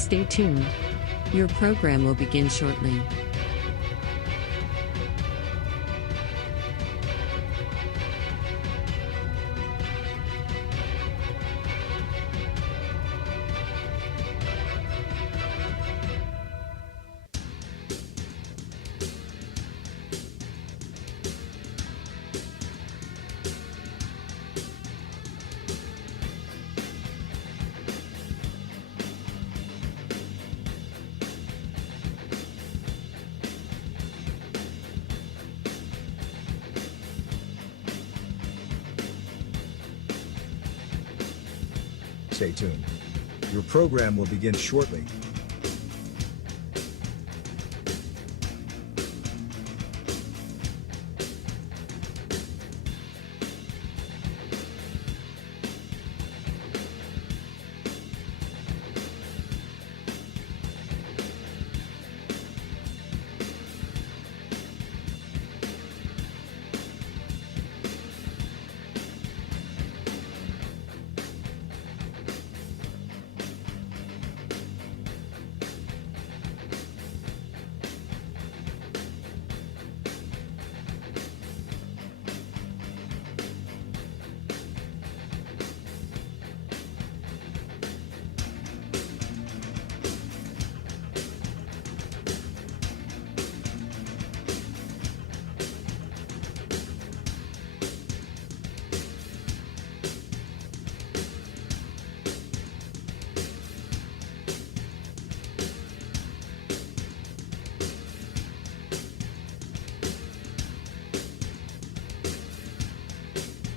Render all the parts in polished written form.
Stay tuned. Your program will begin shortly. Stay tuned. Your program will begin shortly.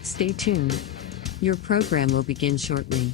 Stay tuned. Your program will begin shortly.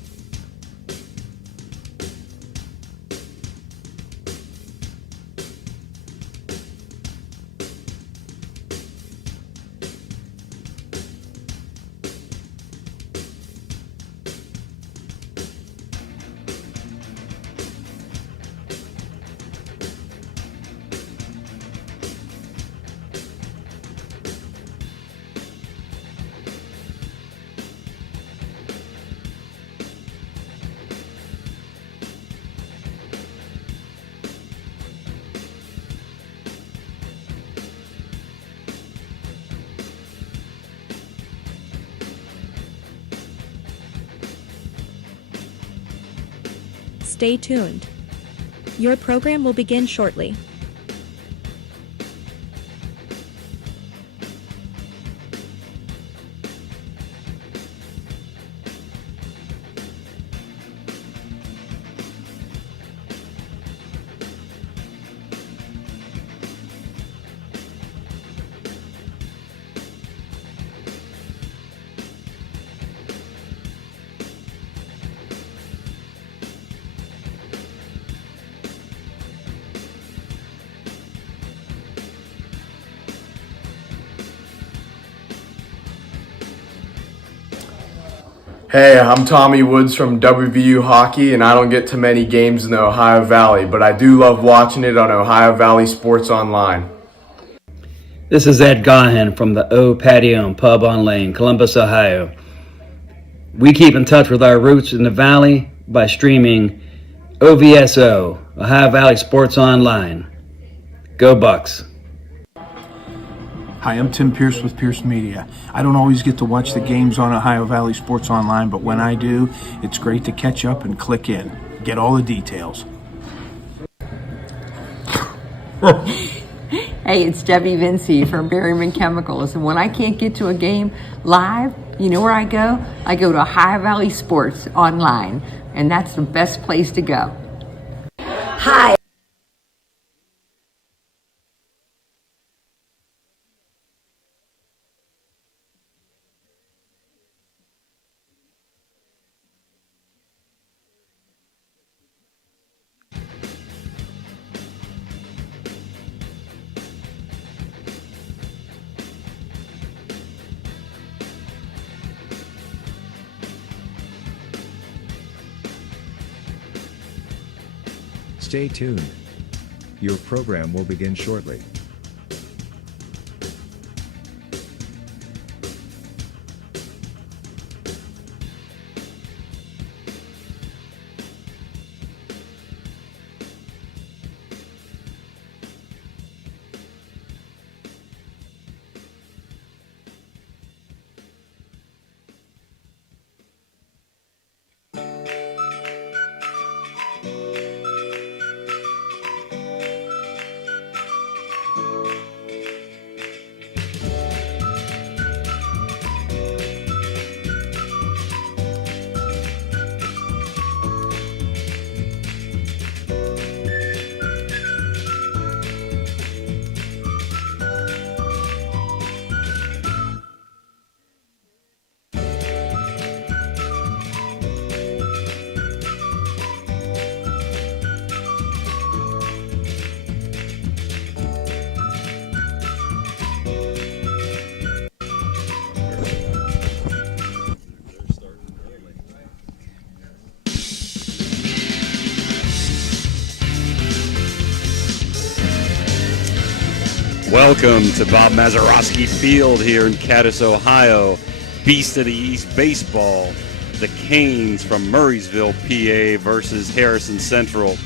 Stay tuned. Your program will begin shortly. Hey, I'm Tommy Woods from WVU Hockey, and I don't get to many games in the Ohio Valley, but I do love watching it on Ohio Valley Sports Online. This is Ed Gahan from the O Patio and Pub on Lane, Columbus, Ohio. We keep in touch with our roots in the Valley by streaming OVSO, Ohio Valley Sports Online. Go Bucks. Hi, I'm Tim Pierce with Pierce Media. I don't always get to watch the games on Ohio Valley Sports Online, but when I do, it's great to catch up and click in. Get all the details. Hey, it's Debbie Vinci from Berryman Chemicals, and when I can't get to a game live, you know where I go? I go to Ohio Valley Sports Online, and that's the best place to go. Hi. Stay tuned. Your program will begin shortly. Welcome to Bob Mazeroski Field here in Cadiz, Ohio. Beast of the East baseball. The Canes from Murraysville, PA versus Harrison Central,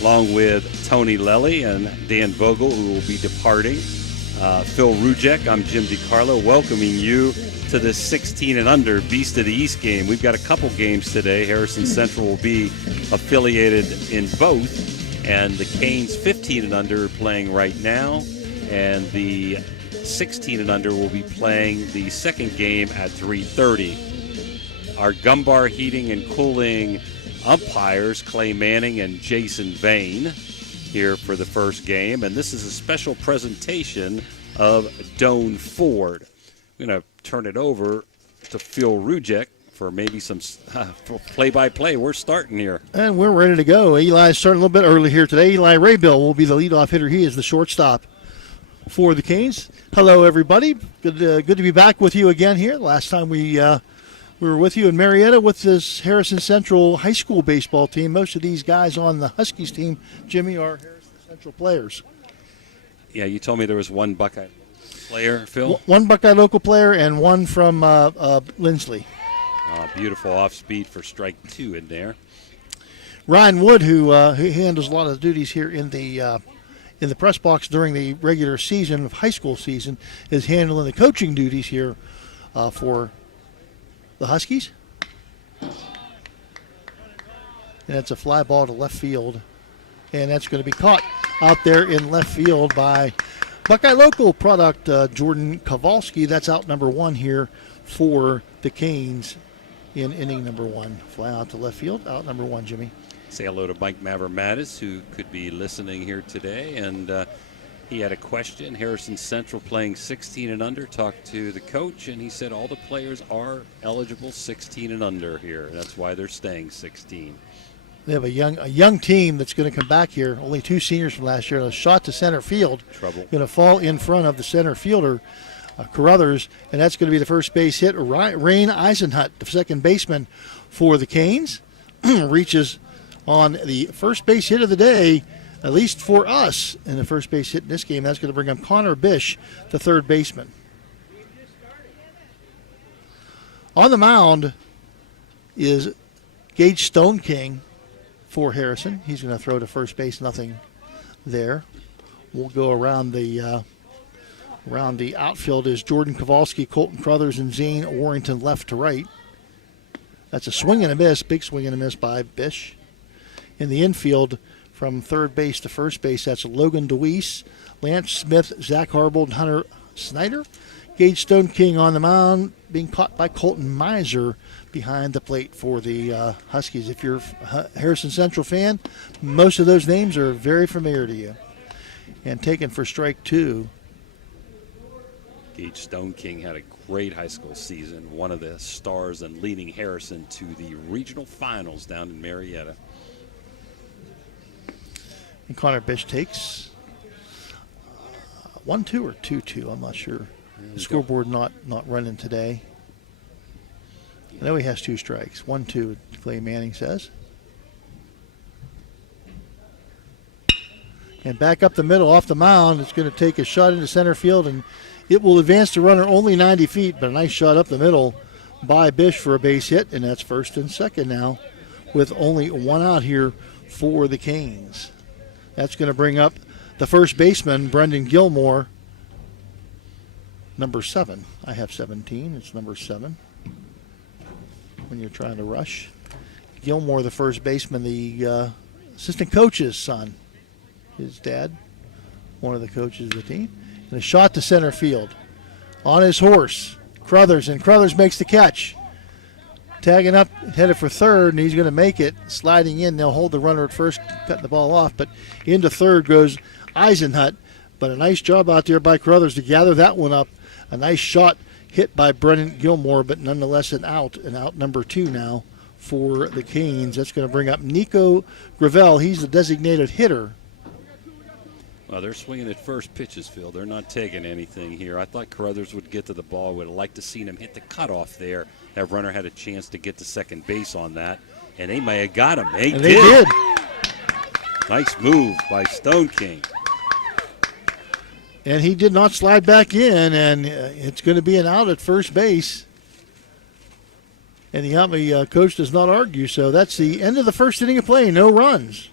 along with Tony Lelly and Dan Vogel, who will be departing. Phil Rujek, I'm Jim DiCarlo, welcoming you to this 16 and under Beast of the East game. We've got a couple games today. Harrison Central will be affiliated in both, and the Canes 15 and under are playing right now, and the 16 and under will be playing the second game at 3:30. Our Gumbar Heating and Cooling umpires, Clay Manning and Jason Vane, here for the first game, and this is a special presentation of Doane Ford. I'm going to turn it over to Phil Rujek for maybe some play-by-play. We're starting here. And we're ready to go. Eli's starting a little bit early here today. Eli Raybill will be the leadoff hitter. He is the shortstop for the Canes. Hello, everybody. Good to be back with you again here. Last time we were with you in Marietta with this Harrison Central high school baseball team. Most of these guys on the Huskies team, Jimmy, are Harrison Central players. Yeah, you told me there was one Buckeye player, Phil? One Buckeye local player and one from Lindsley. Beautiful off-speed for strike 2 in there. Ryan Wood, who handles a lot of the duties here in the press box during the regular season of high school season, is handling the coaching duties here for the Huskies. And that's a fly ball to left field. And that's going to be caught out there in left field by Buckeye local product Jordan Kowalski. That's out number 1 here for the Canes in inning number 1. Fly out to left field, out number 1, Jimmy. Say hello to Mike Mavromatis, who could be listening here today. And he had a question. Harrison Central playing 16 and under. Talked to the coach, and he said all the players are eligible 16 and under here. That's why they're staying 16. They have a young team that's going to come back here. Only 2 seniors from last year. A shot to center field. Trouble. Going to fall in front of the center fielder, Carruthers, and that's going to be the first base hit. Rain Eisenhut, the second baseman for the Canes, reaches on the first base hit of the day, at least for us, in the first base hit in this game. That's going to bring up Connor Bish, the third baseman. On the mound is Gage Stone King for Harrison. He's going to throw to first base, nothing there. We'll go around the outfield is Jordan Kowalski, Colton Crothers, and Zane Warrington left to right. That's a swing and a miss, big swing and a miss by Bish. In the infield, from third base to first base, that's Logan DeWeese, Lance Smith, Zach Harbold, and Hunter Snyder. Gage Stone King on the mound, being caught by Colton Miser behind the plate for the Huskies. If you're a Harrison Central fan, most of those names are very familiar to you. And taken for strike 2. Gage Stone King had a great high school season, one of the stars and leading Harrison to the regional finals down in Marietta. And Connor Bish takes 1-2 or 2-2. I'm not sure. The scoreboard not running today. I know he has 2 strikes. 1-2, Clay Manning says. And back up the middle off the mound. It's going to take a shot into center field, and it will advance the runner only 90 feet, but a nice shot up the middle by Bish for a base hit, and that's first and second now with only 1 out here for the Canes. That's going to bring up the first baseman, Brendan Gilmore, number 7. I have 17. It's number 7 when you're trying to rush. Gilmore, the first baseman, the assistant coach's son. His dad, one of the coaches of the team. And a shot to center field. On his horse, Crothers, and Crothers makes the catch. Tagging up, headed for third, and he's going to make it. Sliding in, they'll hold the runner at first, cutting the ball off. But into third goes Eisenhut. But a nice job out there by Crothers to gather that one up. A nice shot hit by Brendan Gilmore, but nonetheless an out number 2 now for the Canes. That's going to bring up Nico Gravel. He's the designated hitter. Well, they're swinging at first pitches, Phil. They're not taking anything here. I thought Carruthers would get to the ball. Would have liked to seen him hit the cutoff there. That runner had a chance to get to second base on that, and they may have got him. They did. Nice move by Stone King. And he did not slide back in, and it's going to be an out at first base. And the Omni coach does not argue, so that's the end of the first inning of play. No runs,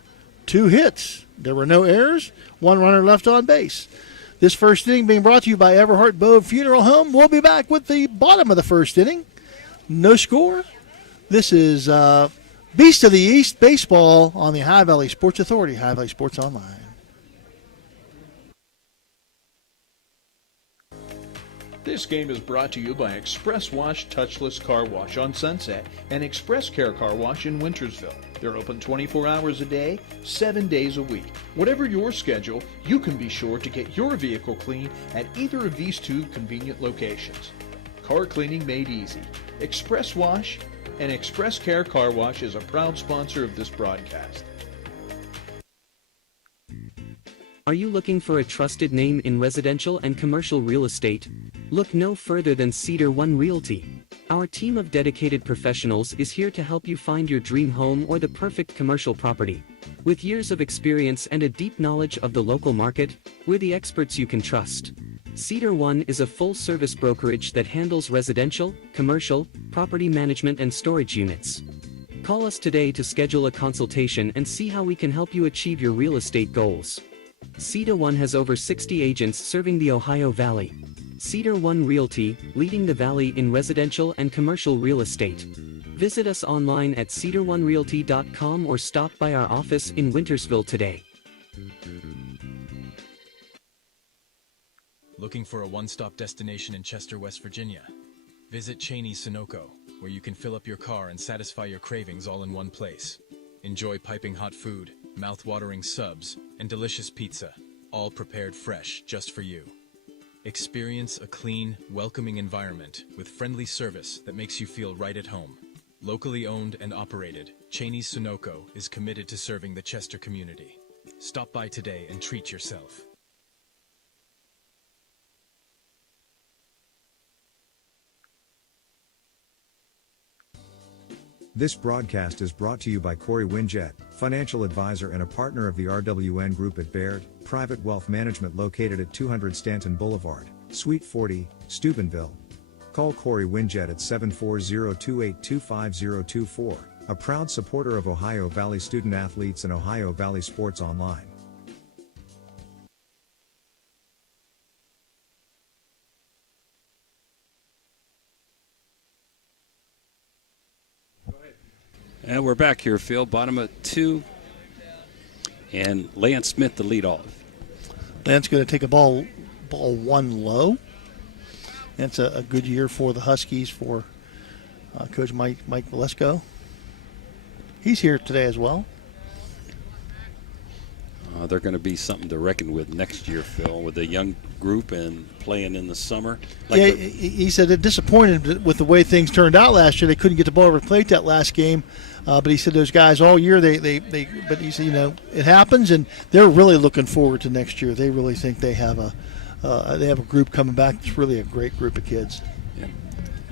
2 hits. There were no errors, 1 runner left on base. This first inning being brought to you by Everhart Bove Funeral Home. We'll be back with the bottom of the first inning. No score. This is Beast of the East baseball on the High Valley Sports Authority, High Valley Sports Online. This game is brought to you by Express Wash Touchless Car Wash on Sunset and Express Care Car Wash in Wintersville. They're open 24 hours a day, 7 days a week. Whatever your schedule, you can be sure to get your vehicle clean at either of these 2 convenient locations. Car cleaning made easy. Express Wash and Express Care Car Wash is a proud sponsor of this broadcast. Are you looking for a trusted name in residential and commercial real estate? Look no further than Cedar One Realty. Our team of dedicated professionals is here to help you find your dream home or the perfect commercial property. With years of experience and a deep knowledge of the local market, we're the experts you can trust. Cedar One is a full-service brokerage that handles residential, commercial, property management and storage units. Call us today to schedule a consultation and see how we can help you achieve your real estate goals. Cedar One has over 60 agents serving the Ohio Valley. Cedar One Realty, leading the valley in residential and commercial real estate. Visit us online at cedaronerealty.com or stop by our office in Wintersville today. Looking for a one-stop destination in Chester, West Virginia? Visit Cheney's Sunoco, where you can fill up your car and satisfy your cravings all in one place. Enjoy piping hot food, mouth-watering subs, and delicious pizza, all prepared fresh just for you. Experience a clean, welcoming environment with friendly service that makes you feel right at home. Locally owned and operated, Cheney's Sunoco is committed to serving the Chester community. Stop by today and treat yourself. This broadcast is brought to you by Corey Winjet, financial advisor and a partner of the RWN Group at Baird, private wealth management located at 200 Stanton Boulevard, Suite 40, Steubenville. Call Corey Winjet at 740-2825024, a proud supporter of Ohio Valley student athletes and Ohio Valley Sports Online. And we're back here, Phil. Bottom of 2. And Lance Smith, the leadoff. Lance going to take a ball 1 low. That's a good year for the Huskies for Coach Mike Valesco. He's here today as well. They're going to be something to reckon with next year, Phil, with a young group and playing in the summer. He said it disappointed with the way things turned out last year. They couldn't get the ball over the plate that last game. But he said those guys all year, but he said, it happens, and they're really looking forward to next year. They really think they have a group coming back. It's really a great group of kids. Yeah.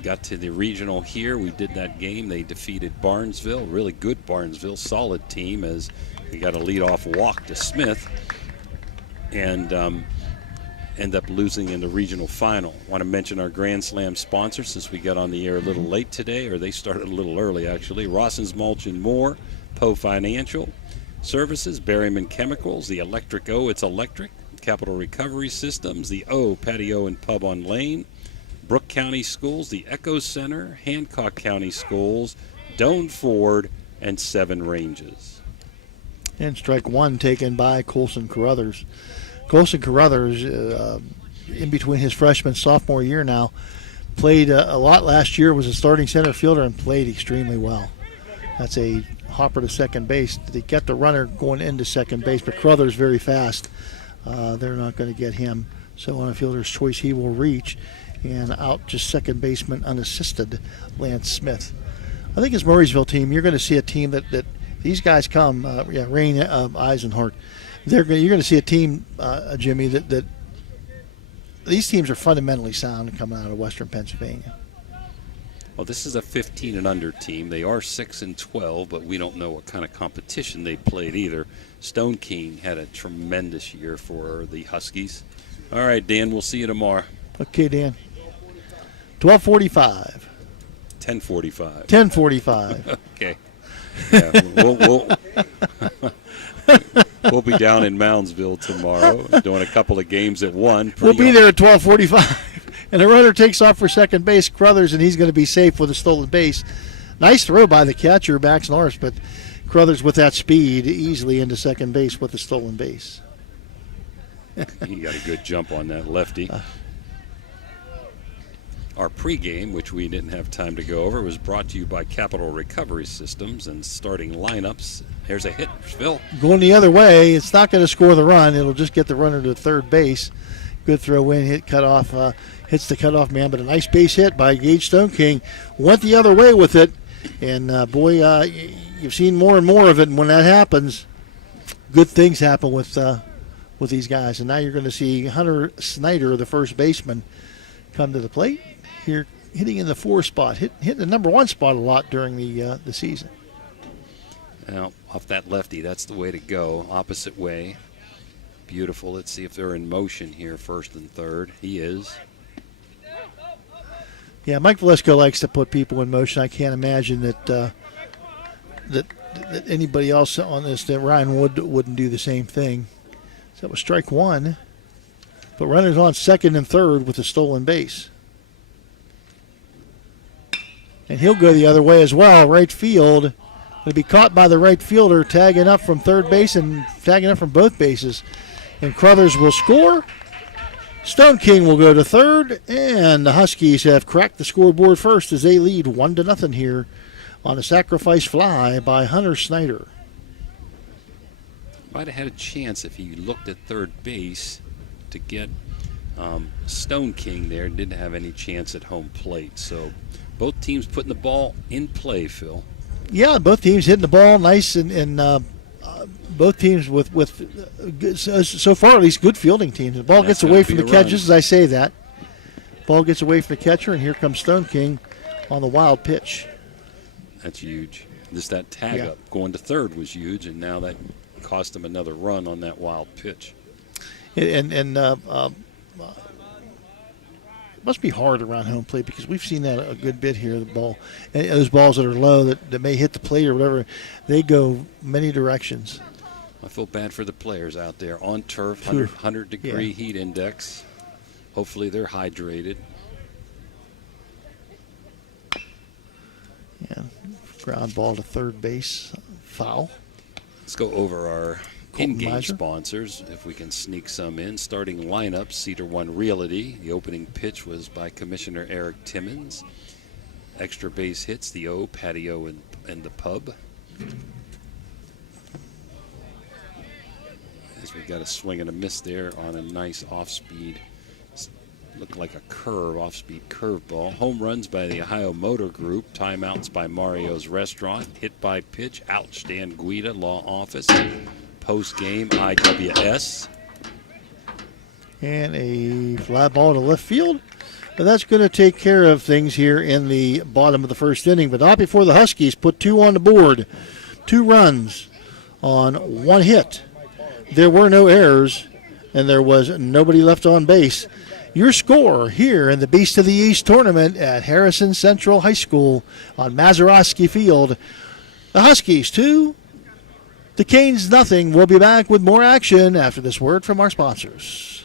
Got to the regional here. We did that game. They defeated Barnesville, really good Barnesville, solid team, as we got a leadoff walk to Smith, and end up losing in the regional final. Want to mention our Grand Slam sponsor, since we got on the air a little late today, or they started a little early actually. Ross's Mulch and More, Poe Financial Services, Berryman Chemicals, the Electric O, it's electric, Capital Recovery Systems, the O Patio and Pub on Lane, Brooke County Schools, the Echo Center, Hancock County Schools, Doane Ford, and 7 Ranges. And strike 1 taken by Colson Carruthers. Colson Carruthers, in between his freshman sophomore year now, played a lot last year, was a starting center fielder, and played extremely well. That's a hopper to second base. They get the runner going into second base, but Carruthers very fast. They're not going to get him. So on a fielder's choice, he will reach. And out just second baseman unassisted, Lance Smith. I think as Murraysville team, you're going to see a team that these guys come, Rain Eisenhart. You're going to see a team, Jimmy, that these teams are fundamentally sound coming out of Western Pennsylvania. Well, this is a 15 and under team. They are 6-12, but we don't know what kind of competition they played either. Stone King had a tremendous year for the Huskies. All right, Dan, we'll see you tomorrow. Okay, Dan. 12:45. 10:45. 10:45. Okay. Yeah, we'll be down in Moundsville tomorrow doing a couple of games at 1. We'll be there at 12:45. And the runner takes off for second base, Crothers, and he's going to be safe with a stolen base. Nice throw by the catcher, Max Norris, but Crothers with that speed easily into second base with a stolen base. He got a good jump on that lefty. Our pregame, which we didn't have time to go over, was brought to you by Capital Recovery Systems and starting lineups. There's a hit, Phil. Going the other way, it's not going to score the run. It'll just get the runner to third base. Good throw in, hit cutoff, hits the cutoff man, but a nice base hit by Gage Stone King. Went the other way with it, and you've seen more and more of it. And when that happens, good things happen with these guys. And now you're going to see Hunter Snyder, the first baseman, come to the plate here, hitting in the 4 spot, hitting the number 1 spot a lot during the season. Now, off that lefty, that's the way to go. Opposite way. Beautiful. Let's see if they're in motion here, first and third. He is. Yeah, Mike Velasco likes to put people in motion. I can't imagine that anybody else on this, that Ryan Wood wouldn't do the same thing. So that was strike 1. But runners on second and third with a stolen base. And he'll go the other way as well, right field. He'll be caught by the right fielder, tagging up from third base and tagging up from both bases. And Crothers will score. Stone King will go to third, and the Huskies have cracked the scoreboard first as they lead 1-0 here on a sacrifice fly by Hunter Snyder. Might have had a chance if he looked at third base to get Stone King there. Didn't have any chance at home plate. So both teams putting the ball in play, Phil. Yeah, both teams hitting the ball nice, and both teams with good, so far at least good fielding teams. The ball gets away from the catcher, just as I say that. Ball gets away from the catcher, and here comes Stone King on the wild pitch. That's huge. Just that tag up going to third was huge, and now that cost him another run on that wild pitch. And it must be hard around home plate because we've seen that a good bit here. The ball, and those balls that are low that may hit the plate or whatever, they go many directions. I feel bad for the players out there on turf, 100-degree heat index. Hopefully they're hydrated. Yeah, ground ball to third base, foul. Let's go over our in-game Miser. sponsors, if we can sneak some in. Starting lineup, Cedar One Realty. The opening pitch was by Commissioner Eric Timmons. Extra base hits, the O, patio, and the pub. As we got a swing and a miss there on a nice off-speed, looked like a curve, off-speed curveball. Home runs by the Ohio Motor Group. Timeouts by Mario's Restaurant. Hit by pitch, ouch, Dan Guida, Law Office. Post-game, IWS. And a fly ball to left field. And that's going to take care of things here in the bottom of the first inning, but not before the Huskies put 2 on the board. 2 runs on 1 hit. There were no errors, and there was nobody left on base. Your score here in the Beast of the East tournament at Harrison Central High School on Mazeroski Field. The Huskies 2, the Canes nothing. We'll be back with more action after this word from our sponsors.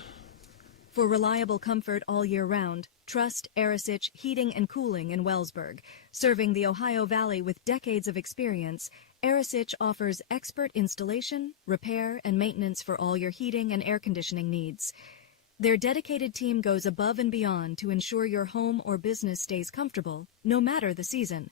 For reliable comfort all year round, trust Arisich Heating and Cooling in Wellsburg. Serving the Ohio Valley with decades of experience, Arisich offers expert installation, repair, and maintenance for all your heating and air conditioning needs. Their dedicated team goes above and beyond to ensure your home or business stays comfortable, no matter the season.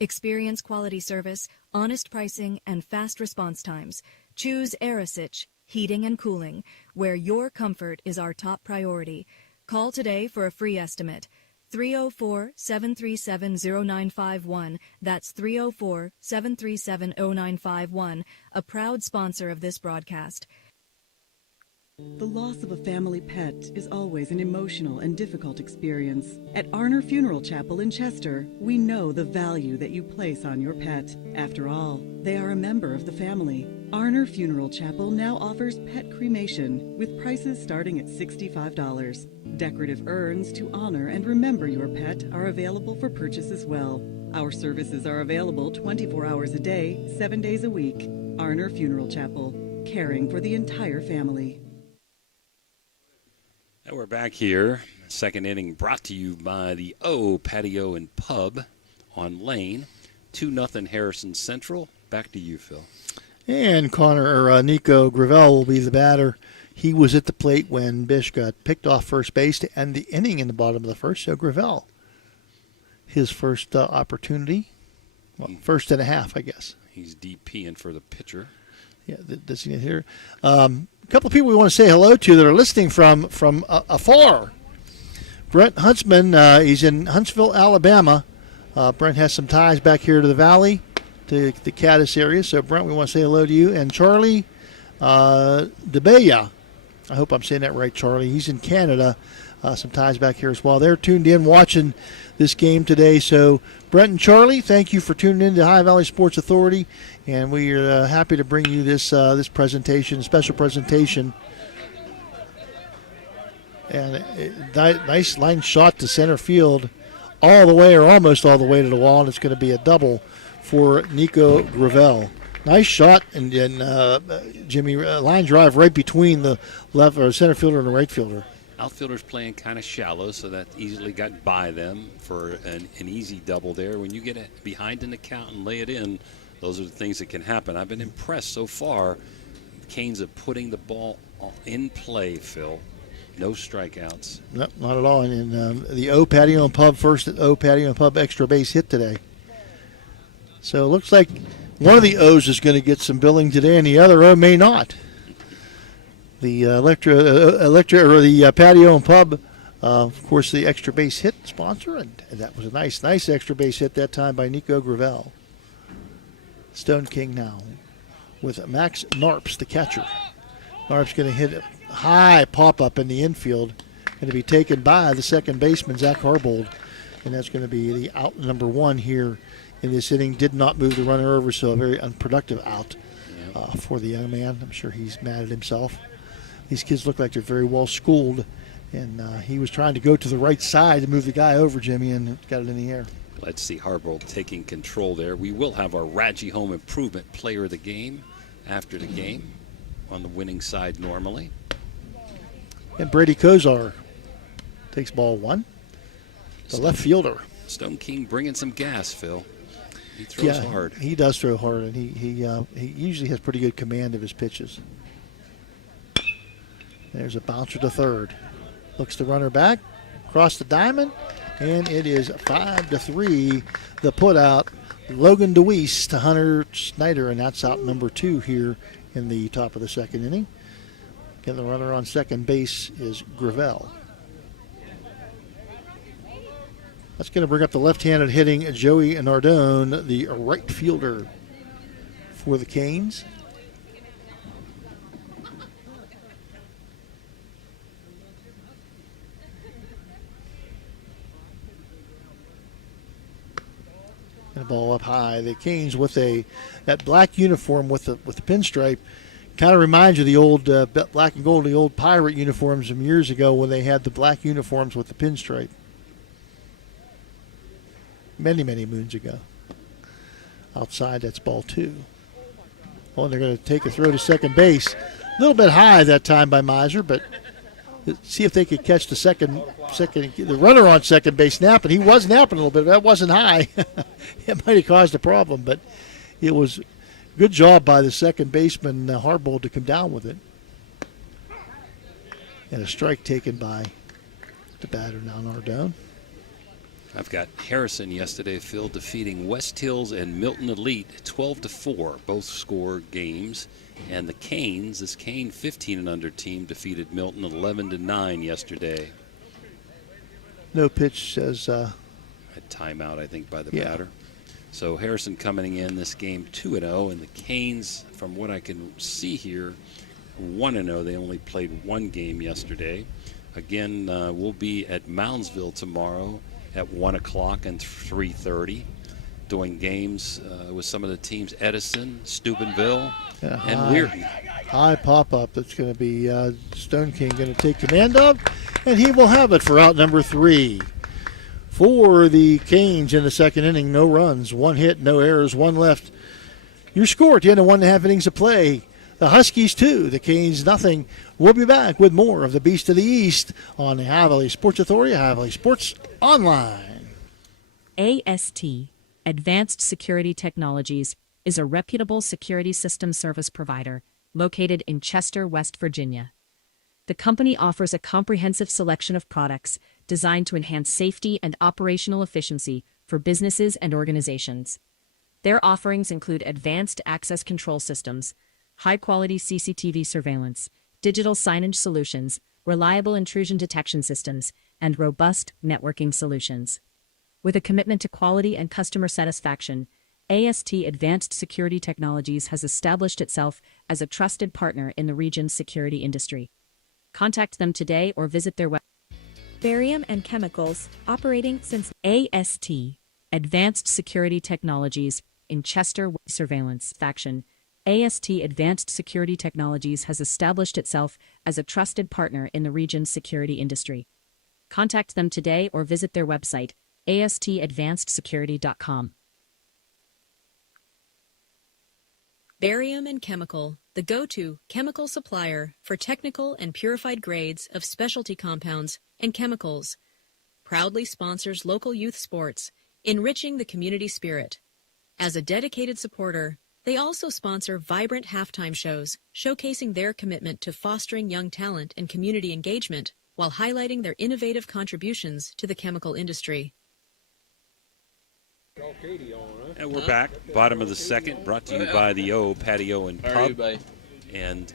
Experience quality service, honest pricing, and fast response times. Choose Arisich Heating and Cooling, where your comfort is our top priority. Call today for a free estimate. 304-737-0951. That's 304-737-0951, a proud sponsor of this broadcast. The loss of a family pet is always an emotional and difficult experience. At Arner Funeral Chapel in Chester, we know the value that you place on your pet. After all, they are a member of the family. Arner Funeral Chapel now offers pet cremation with prices starting at $65. Decorative urns to honor and remember your pet are available for purchase as well. Our services are available 24 hours a day, 7 days a week. Arner Funeral Chapel, caring for the entire family. And we're back here. Second inning brought to you by the O Patio and Pub on Lane. 2-0 Harrison Central. Back to you, Phil. And Nico Gravel will be the batter. He was at the plate when Bish got picked off first base to end the inning in the bottom of the first. So Gravel, his first opportunity, first and a half, I guess. He's DPing for the pitcher. Yeah, the designated hitter. A couple of people we want to say hello to that are listening from afar. Brent Huntsman, he's in Huntsville, Alabama. Brent has some ties back here to the Valley, to the Caddis area. So, Brent, we want to say hello to you. And Charlie DeBeya, I hope I'm saying that right, Charlie. He's in Canada. Some ties back here as well. They're tuned in watching this game today. So, Brent and Charlie, thank you for tuning in to Ohio Valley Sports Authority. And we are happy to bring you this presentation, special presentation. And nice line shot to center field, all the way or almost all the way to the wall, and it's going to be a double for Nico Gravel. Nice shot, and Jimmy, line drive right between the left or center fielder and the right fielder. Outfielders playing kind of shallow, so that easily got by them for an easy double there. When you get it behind in the count and lay it in, those are the things that can happen. I've been impressed so far. Canes are putting the ball in play, Phil. No strikeouts. No, not at all. And the O Patio and Pub, first O Patio and Pub extra base hit today. So it looks like one of the O's is going to get some billing today, and the other O may not. The the Patio and Pub, of course, the extra base hit sponsor, and that was a nice extra base hit that time by Nico Gravel. Stone King now with Max Narps, the catcher. Narps going to hit a high pop-up in the infield, going to be taken by the second baseman, Zach Harbold, and that's going to be the out number one here in this inning. Did not move the runner over, so a very unproductive out for the young man. I'm sure he's mad at himself. These kids look like they're very well schooled, and he was trying to go to the right side to move the guy over, Jimmy, and got it in the air. Let's see Harbold taking control there. We will have our Radji Home Improvement Player of the Game after the game on the winning side normally. And Brady Kozar takes ball one. The left fielder. Stone King bringing some gas, Phil. He throws hard. He does throw hard, and he usually has pretty good command of his pitches. There's a bouncer to third. Looks the runner back, across the diamond, and it is 5-3. The put out, Logan DeWeese to Hunter Snyder, and that's out number two here in the top of the second inning. Again, the runner on second base is Gravel. That's going to bring up the left-handed hitting Joey Nardone, the right fielder for the Canes. And the ball up high. The Canes with that black uniform with the pinstripe kind of reminds you of the old black and gold, the old pirate uniforms from years ago when they had the black uniforms with the pinstripe. Many, many moons ago. Outside, that's ball two. Oh, and they're going to take a throw to second base. A little bit high that time by Miser, but see if they could catch the runner on second base napping. He was napping a little bit. That wasn't high. It might have caused a problem, but it was good job by the second baseman, Harbold, to come down with it. And a strike taken by the batter now, Nardone. I've got Harrison yesterday, Phil, defeating West Hills and Milton Elite 12-4. Both score games. And the Canes, this Cane 15 and under team, defeated Milton 11-9 yesterday. No pitch says a timeout, I think, by the batter. So Harrison coming in this game 2-0, and the Canes, from what I can see here, 1-0. They only played one game yesterday. Again, we'll be at Moundsville tomorrow at 1 o'clock and 3:30. doing games with some of the teams, Edison, Steubenville, and Weirton. High pop-up that's going to be Stone King going to take command of, and he will have it for out number 3. For the Canes in the second inning, no runs, 1 hit, no errors, 1 left. Your score at the end of 1.5 innings of play. The Huskies 2, the Canes nothing. We'll be back with more of the Beast of the East on the Ohio Valley Sports Authority, Ohio Valley Sports Online. AST, Advanced Security Technologies, is a reputable security system service provider located in Chester, West Virginia. The company offers a comprehensive selection of products designed to enhance safety and operational efficiency for businesses and organizations. Their offerings include advanced access control systems, high-quality CCTV surveillance, digital signage solutions, reliable intrusion detection systems, and robust networking solutions. With a commitment to quality and customer satisfaction, AST Advanced Security Technologies has established itself as a trusted partner in the region's security industry. Contact them today or visit their website. Barium and Chemicals, operating since AST Advanced Security Technologies in Chester Surveillance Faction. AST Advanced Security Technologies has established itself as a trusted partner in the region's security industry. Contact them today or visit their website, astadvancedsecurity.com. Barium and Chemical, the go-to chemical supplier for technical and purified grades of specialty compounds and chemicals, proudly sponsors local youth sports, enriching the community spirit. As a dedicated supporter, they also sponsor vibrant halftime shows, showcasing their commitment to fostering young talent and community engagement while highlighting their innovative contributions to the chemical industry. And we're back, bottom of the second, brought to you by the O Patio and Pub. And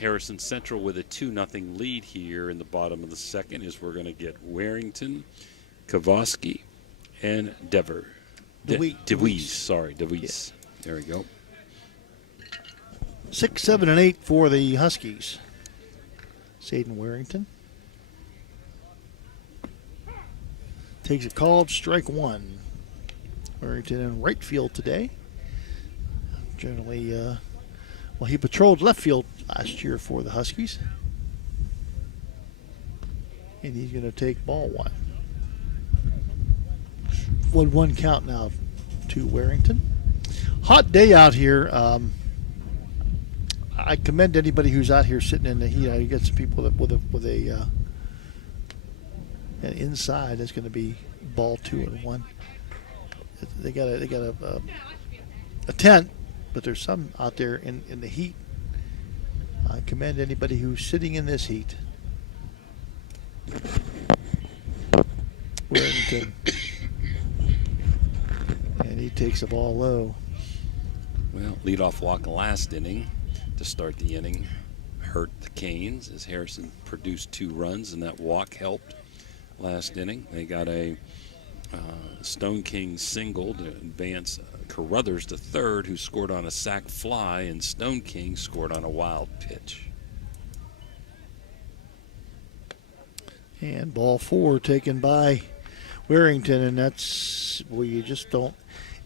Harrison Central with a 2-0 lead here in the bottom of the second as we're going to get Warrington, Kowalski, and DeWeese. Yeah. There we go. 6, 7, and 8 for the Huskies. Saden Warrington takes a called strike 1. Warrington in right field today. Generally, he patrolled left field last year for the Huskies. And he's going to take ball 1. 1-1 count now to Warrington. Hot day out here. I commend anybody who's out here sitting in the heat. You get some people that with a and inside is going to be ball 2 and 1. They got a tent, but there's some out there in the heat. I commend anybody who's sitting in this heat. Warrington. And he takes the ball low. Well, leadoff walk last inning to start the inning hurt the Canes as Harrison produced 2 runs, and that walk helped last inning. They got a Stone King single to advance Carruthers to third, who scored on a sac fly, and Stone King scored on a wild pitch. And ball 4 taken by Warrington, and that's, well, you just don't.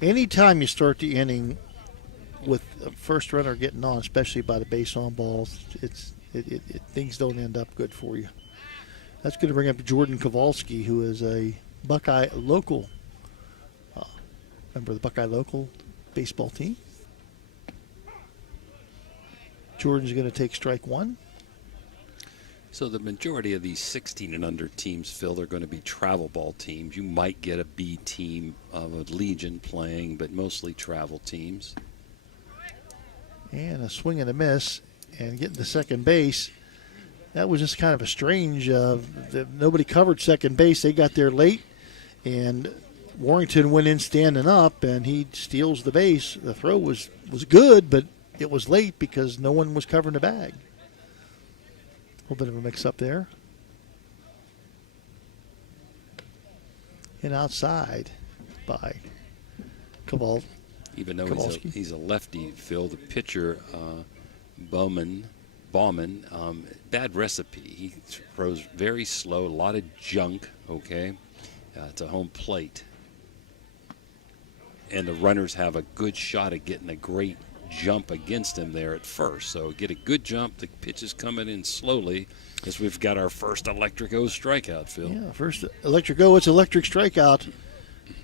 Anytime you start the inning with a first runner getting on, especially by the base on balls, things don't end up good for you. That's going to bring up Jordan Kowalski, who is a Buckeye local, member of the Buckeye local baseball team. Jordan's going to take strike 1. So the majority of these 16 and under teams, Phil, they're going to be travel ball teams. You might get a B team of a Legion playing, but mostly travel teams. And a swing and a miss, and getting to second base. That was just kind of a strange. Nobody covered second base. They got there late, and Warrington went in standing up, and he steals the base. The throw was good, but it was late because no one was covering the bag. A little bit of a mix-up there. And outside by Kowalski. Even though he's a lefty, Phil, the pitcher, Bauman, bad recipe. He throws very slow, a lot of junk, okay? It's a home plate. and the runners have a good shot at getting a great jump against him there at first. So get a good jump. The pitch is coming in slowly as we've got our first Electric O strikeout, Phil. Yeah, first Electric O. It's electric strikeout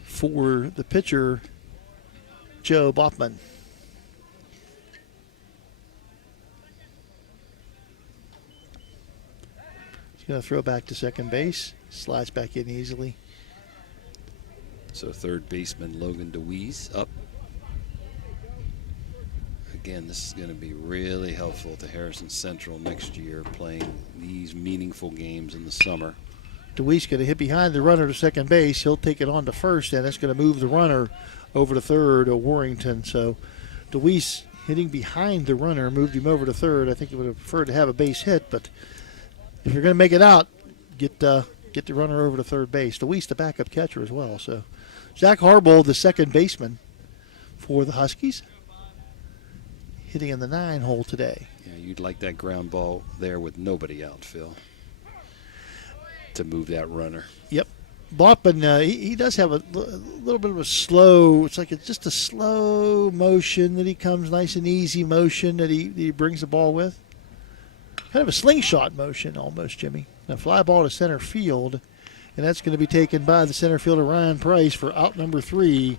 for the pitcher, Joe Baughman. He's going to throw back to second base. Slides back in easily. So third baseman Logan DeWeese up. Again, this is going to be really helpful to Harrison Central next year, playing these meaningful games in the summer. DeWeese going to hit behind the runner to second base. He'll take it on to first, and it's going to move the runner over to third, Warrington. So DeWeese hitting behind the runner moved him over to third. I think he would have preferred to have a base hit, but if you're going to make it out, get the runner over to third base. DeWeese, the backup catcher as well. So Zach Harbaugh, the second baseman for the Huskies, hitting in the 9-hole today. Yeah, you'd like that ground ball there with nobody out, Phil, to move that runner. Yep. Baughman, he does have a little bit of a slow, it's just a slow motion that he comes, nice and easy motion that he brings the ball with. Kind of a slingshot motion almost, Jimmy. A fly ball to center field, and that's going to be taken by the center fielder Ryan Price for out number 3.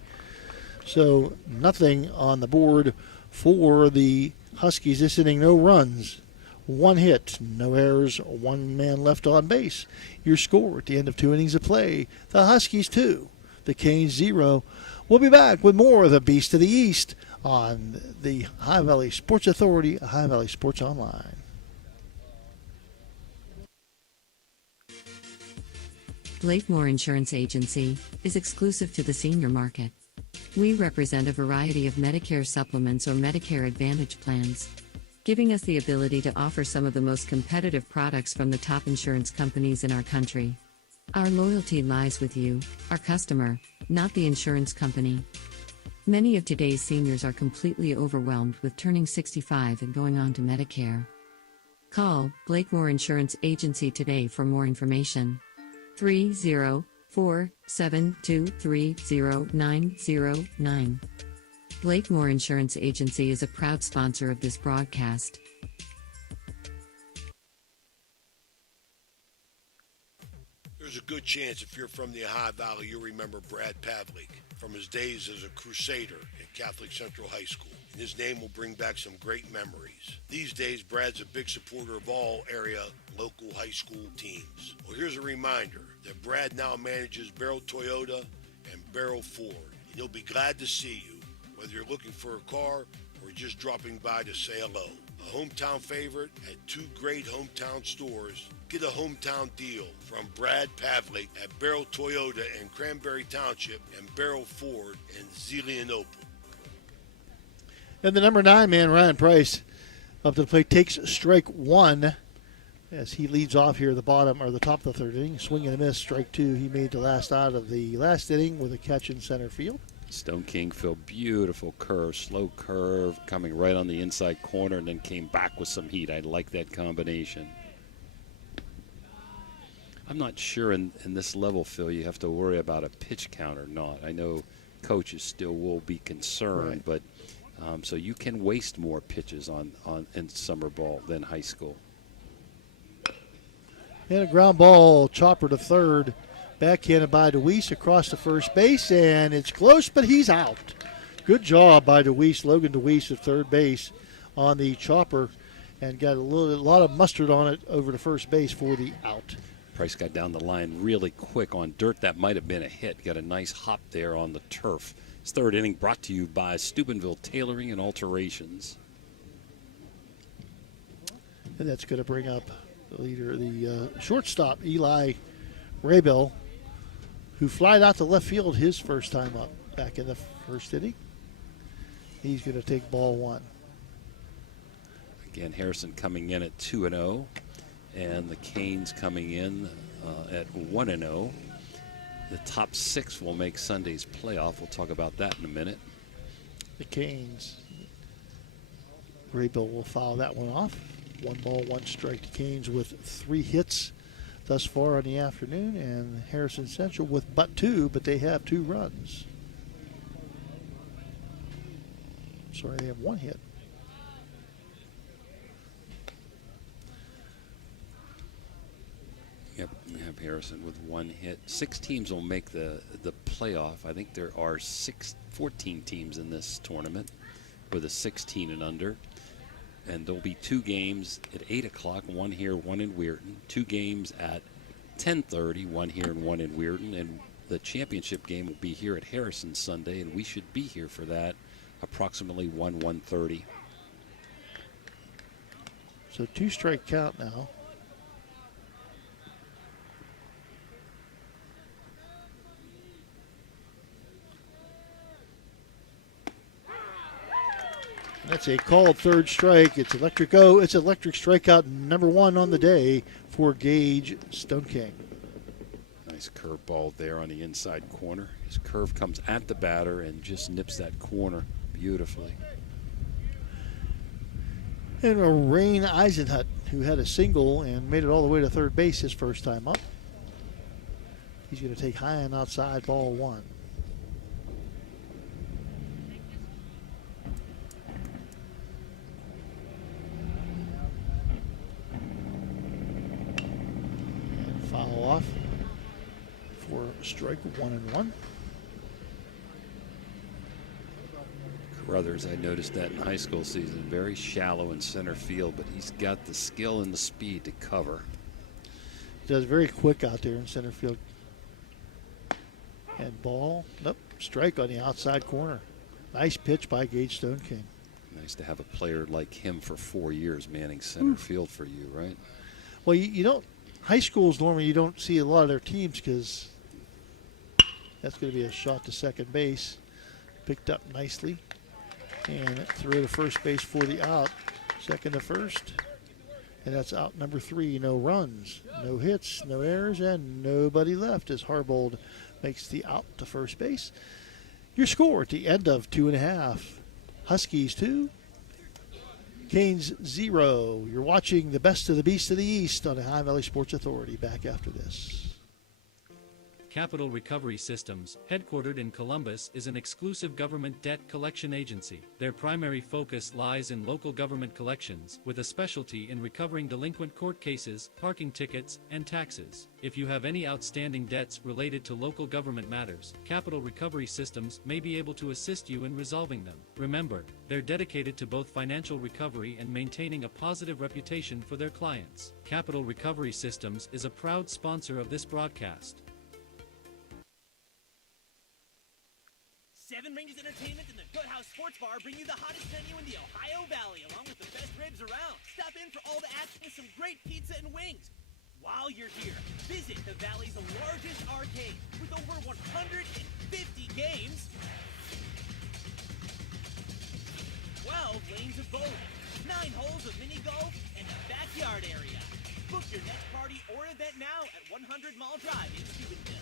So nothing on the board for the Huskies this inning. No runs, 1 hit, no errors, 1 man left on base. Your score at the end of 2 innings of play, the Huskies 2, the Canes 0. We'll be back with more of the Beast of the East on the High Valley Sports Authority, High Valley Sports Online. Blakemore Insurance Agency is exclusive to the senior market. We represent a variety of Medicare supplements or Medicare Advantage plans, giving us the ability to offer some of the most competitive products from the top insurance companies in our country. Our loyalty lies with you, our customer, not the insurance company. Many of today's seniors are completely overwhelmed with turning 65 and going on to Medicare. Call Blakemore Insurance Agency today for more information. 304-723-0909. Blakemore Insurance Agency is a proud sponsor of this broadcast. There's a good chance if you're from the Ohio Valley, you'll remember Brad Pavlik from his days as a crusader at Catholic Central High School. And his name will bring back some great memories. These days, Brad's a big supporter of all area local high school teams. Well, here's a reminder that Brad now manages Barrel Toyota and Barrel Ford. And he'll be glad to see you, whether you're looking for a car or just dropping by to say hello. A hometown favorite at 2 great hometown stores. Get a hometown deal from Brad Pavlik at Barrel Toyota in Cranberry Township and Barrel Ford in Zelienople. And the number 9 man, Ryan Price, up to the plate, takes strike 1 as he leads off here at the bottom or the top of the 3rd inning. Swing and a miss, strike 2. He made the last out of the last inning with a catch in center field. Stone King, Phil, beautiful curve, slow curve, coming right on the inside corner and then came back with some heat. I like that combination. I'm not sure in this level, Phil, you have to worry about a pitch count or not. I know coaches still will be concerned, right. But so you can waste more pitches in summer ball than high school. And a ground ball, chopper to third, backhanded by DeWeese across the first base, and it's close, but he's out. Good job by DeWeese, Logan DeWeese at third base on the chopper, and got a lot of mustard on it over to first base for the out. Price got down the line really quick on dirt. That might have been a hit. Got a nice hop there on the turf. This 3rd inning brought to you by Steubenville Tailoring and Alterations. And that's going to bring up the leader, the shortstop, Eli Raybell, who flied out to left field his first time up back in the 1st inning. He's going to take ball 1. Again, Harrison coming in at 2-0. And the Canes coming in at 1-0. The top 6 will make Sunday's playoff. We'll talk about that in a minute. The Canes. Raybell will foul that one off. 1 ball, 1 strike. The Canes with 3 hits thus far on the afternoon, and Harrison Central with but 2, but they have 2 runs. Sorry, they have one hit. Yep, we have Harrison with one hit. 6 teams will make the playoff. I think there are 14 teams in this tournament with a 16 and under. And there'll be 2 games at 8 o'clock, one here, one in Weirton. 2 games at 10:30, one here and one in Weirton. And the championship game will be here at Harrison Sunday, and we should be here for that approximately 1:30. So 2-strike count now. That's a called third strike. It's electric strikeout number 1 on the day for Gage Stone King. Nice curve ball there on the inside corner. His curve comes at the batter and just nips that corner beautifully. And Rain Eisenhut, who had a single and made it all the way to third base his first time up. He's going to take high and outside, ball 1. Foul off for strike 1-1. Carruthers, I noticed that in high school season, very shallow in center field, but he's got the skill and the speed to cover. He does very quick out there in center field. And ball, nope, strike on the outside corner. Nice pitch by Gage Stone King. Nice to have a player like him for 4 years manning center field for you, right? Well, you don't. High schools normally you don't see a lot of their teams because that's going to be a shot to second base. Picked up nicely and threw to first base for the out. Second to first. And that's out number 3. No runs, no hits, no errors, and nobody left as Harbold makes the out to first base. Your score at the end of 2.5. Huskies 2. Canes 0. You're watching the Best of the Beast of the East on the Ohio Valley Sports Authority. Back after this. Capital Recovery Systems, headquartered in Columbus, is an exclusive government debt collection agency. Their primary focus lies in local government collections, with a specialty in recovering delinquent court cases, parking tickets, and taxes. If you have any outstanding debts related to local government matters, Capital Recovery Systems may be able to assist you in resolving them. Remember, they're dedicated to both financial recovery and maintaining a positive reputation for their clients. Capital Recovery Systems is a proud sponsor of this broadcast. Seven Rangers Entertainment and the Good House Sports Bar bring you the hottest menu in the Ohio Valley, along with the best ribs around. Stop in for all the action with some great pizza and wings. While you're here, visit the Valley's largest arcade with over 150 games, 12 lanes of bowling, 9 holes of mini golf, and a backyard area. Book your next party or event now at 100 Mall Drive in Steubenville.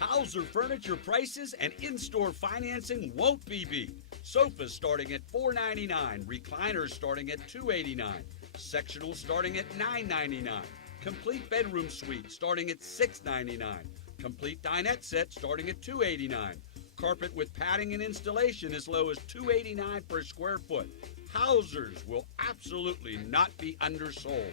Hauser Furniture prices and in-store financing won't be beat. Sofas starting at $4.99, recliners starting at $2.89, sectionals starting at $9.99, complete bedroom suite starting at $6.99, complete dinette set starting at $2.89, carpet with padding and installation as low as $2.89 per square foot. Hausers will absolutely not be undersold.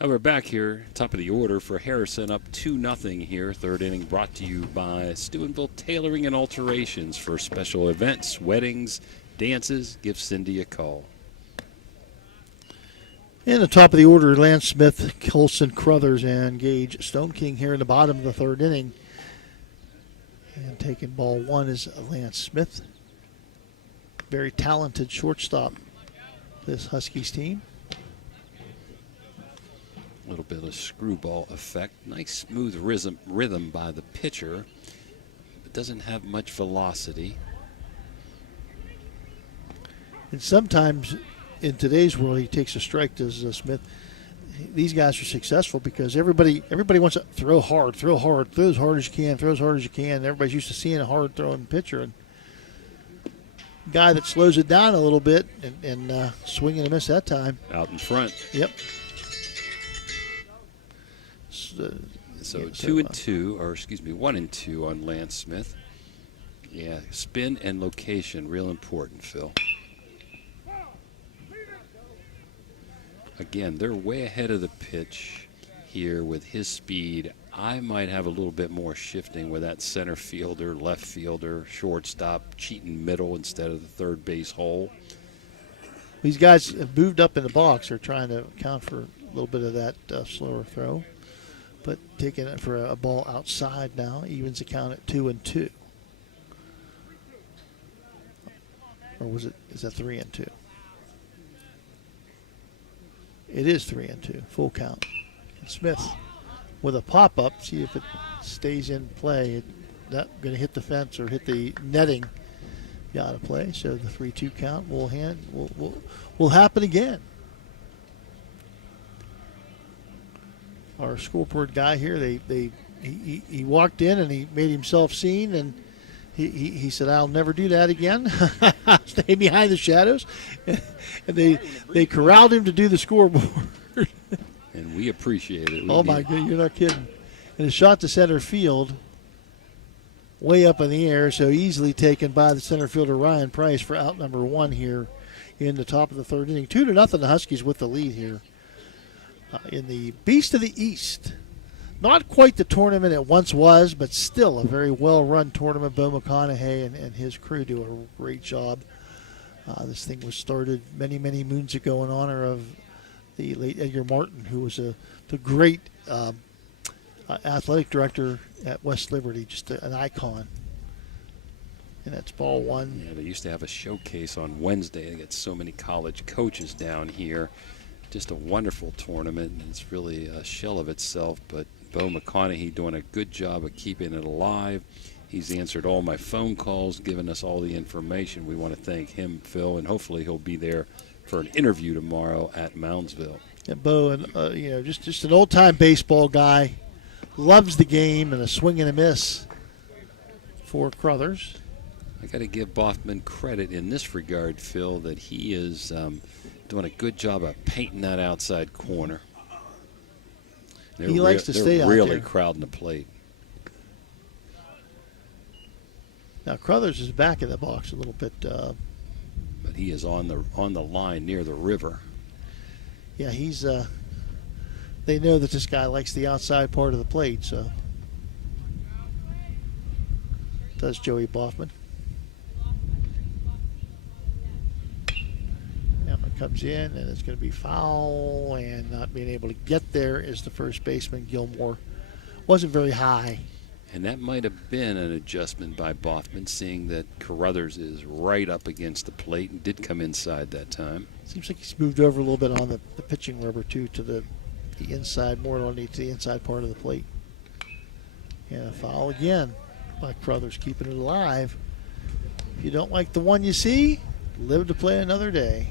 Now we're back here, top of the order for Harrison, up 2-0 here. Third inning brought to you by Steubenville Tailoring and Alterations for special events, weddings, dances. Give Cindy a call. In the top of the order, Lance Smith, Colson Crothers, and Gage Stone King here in the bottom of the third inning. And taking ball 1 is Lance Smith. Very talented shortstop, this Huskies team. A little bit of screwball effect. Nice smooth rhythm by the pitcher. But doesn't have much velocity. And sometimes in today's world, he takes a strike, does Smith. These guys are successful because everybody wants to throw hard, throw as hard as you can, throw as hard as you can. Everybody's used to seeing a hard throwing pitcher. And guy that slows it down a little bit and swing and a miss that time. Out in front. Yep. So 2 and 2, or excuse me, 1 and 2 on Lance Smith. Yeah, spin and location, real important, Phil. Again, they're way ahead of the pitch here with his speed. I might have a little bit more shifting with that center fielder, left fielder, shortstop, cheating middle instead of the third base hole. These guys have moved up in the box. They're trying to account for a little bit of that slower throw. But taking it for a ball outside now evens the count at 2 and 2. Or is that 3 and 2? It is 3 and 2, full count. And Smith with a pop-up, see if it stays in play. It's not going to hit the fence or hit the netting. Out of play, so the 3-2 count will happen again. Our scoreboard guy here, he walked in and he made himself seen, and he said, "I'll never do that again. Stay behind the shadows," and they corralled him to do the scoreboard. And we appreciate it. Oh my God, you're not kidding! And a shot to center field. Way up in the air, so easily taken by the center fielder Ryan Price for out number 1 here in the top of the third inning. 2-0, the Huskies with the lead here in the Beast of the East. Not quite the tournament it once was, but still a very well-run tournament. Bo McConaughey and his crew do a great job. This thing was started many, many moons ago in honor of the late Edgar Martin, who was the great athletic director at West Liberty, just an icon. And that's ball 1. Yeah, they used to have a showcase on Wednesday. They got so many college coaches down here. Just a wonderful tournament, and it's really a shell of itself. But Bo McConaughey doing a good job of keeping it alive. He's answered all my phone calls, given us all the information. We want to thank him, Phil, and hopefully he'll be there for an interview tomorrow at Moundsville. Yeah, Bo, and just an old-time baseball guy. Loves the game, and a swing and a miss for Crothers. I got to give Boffman credit in this regard, Phil, that he is doing a good job of painting that outside corner. He likes to stay out there. They're really crowding the plate. Now Crothers is back in the box a little bit. But he is on the line near the river. Yeah, he's. They know that this guy likes the outside part of the plate, so does Joey Boffman. Now it comes in, and it's going to be foul, and not being able to get there is the first baseman, Gilmore. Wasn't very high. And that might have been an adjustment by Boffman, seeing that Carruthers is right up against the plate and did come inside that time. Seems like he's moved over a little bit on the pitching rubber, too, to the inside, more on the inside part of the plate. And a foul again by Crothers, keeping it alive. If you don't like the one you see, live to play another day.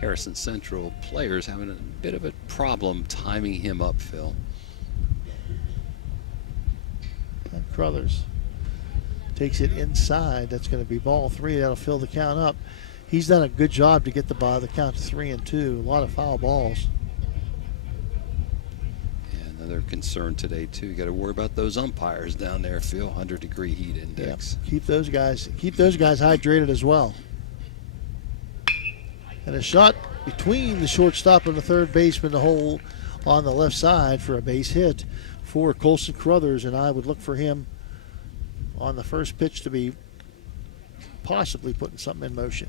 Harrison Central players having a bit of a problem timing him up, Phil. And Crothers takes it inside. That's going to be ball 3. That'll fill the count up. He's done a good job to get the count to 3 and 2. A lot of foul balls. Another concern today too. You got to worry about those umpires down there, Phil. 100-degree heat index. Yep. Keep those guys hydrated as well. And a shot between the shortstop and the third baseman, the hole on the left side for a base hit for Colson Crothers, and I would look for him on the first pitch to be possibly putting something in motion.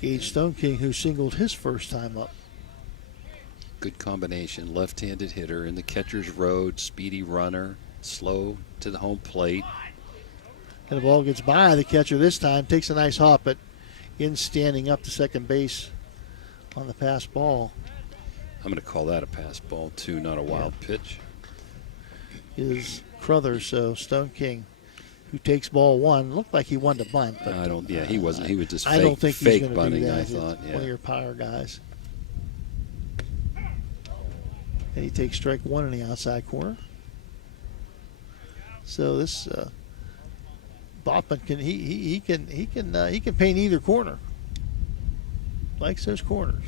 Gage Stone King, who singled his first time up. Good combination, left-handed hitter in the catcher's road, speedy runner, slow to the home plate. And the ball gets by the catcher this time, takes a nice hop, but in standing up to second base on the pass ball. I'm going to call that a pass ball too, not a wild pitch. Is Crothers, so Stone King, who takes ball 1, looked like he wanted to bunt. But I don't. Yeah, he wasn't. He was just I don't think fake he's going to bunting. do that. I thought. Yeah. One of your power guys. And he takes strike 1 in the outside corner. So this Boffman can he can paint either corner. Likes those corners.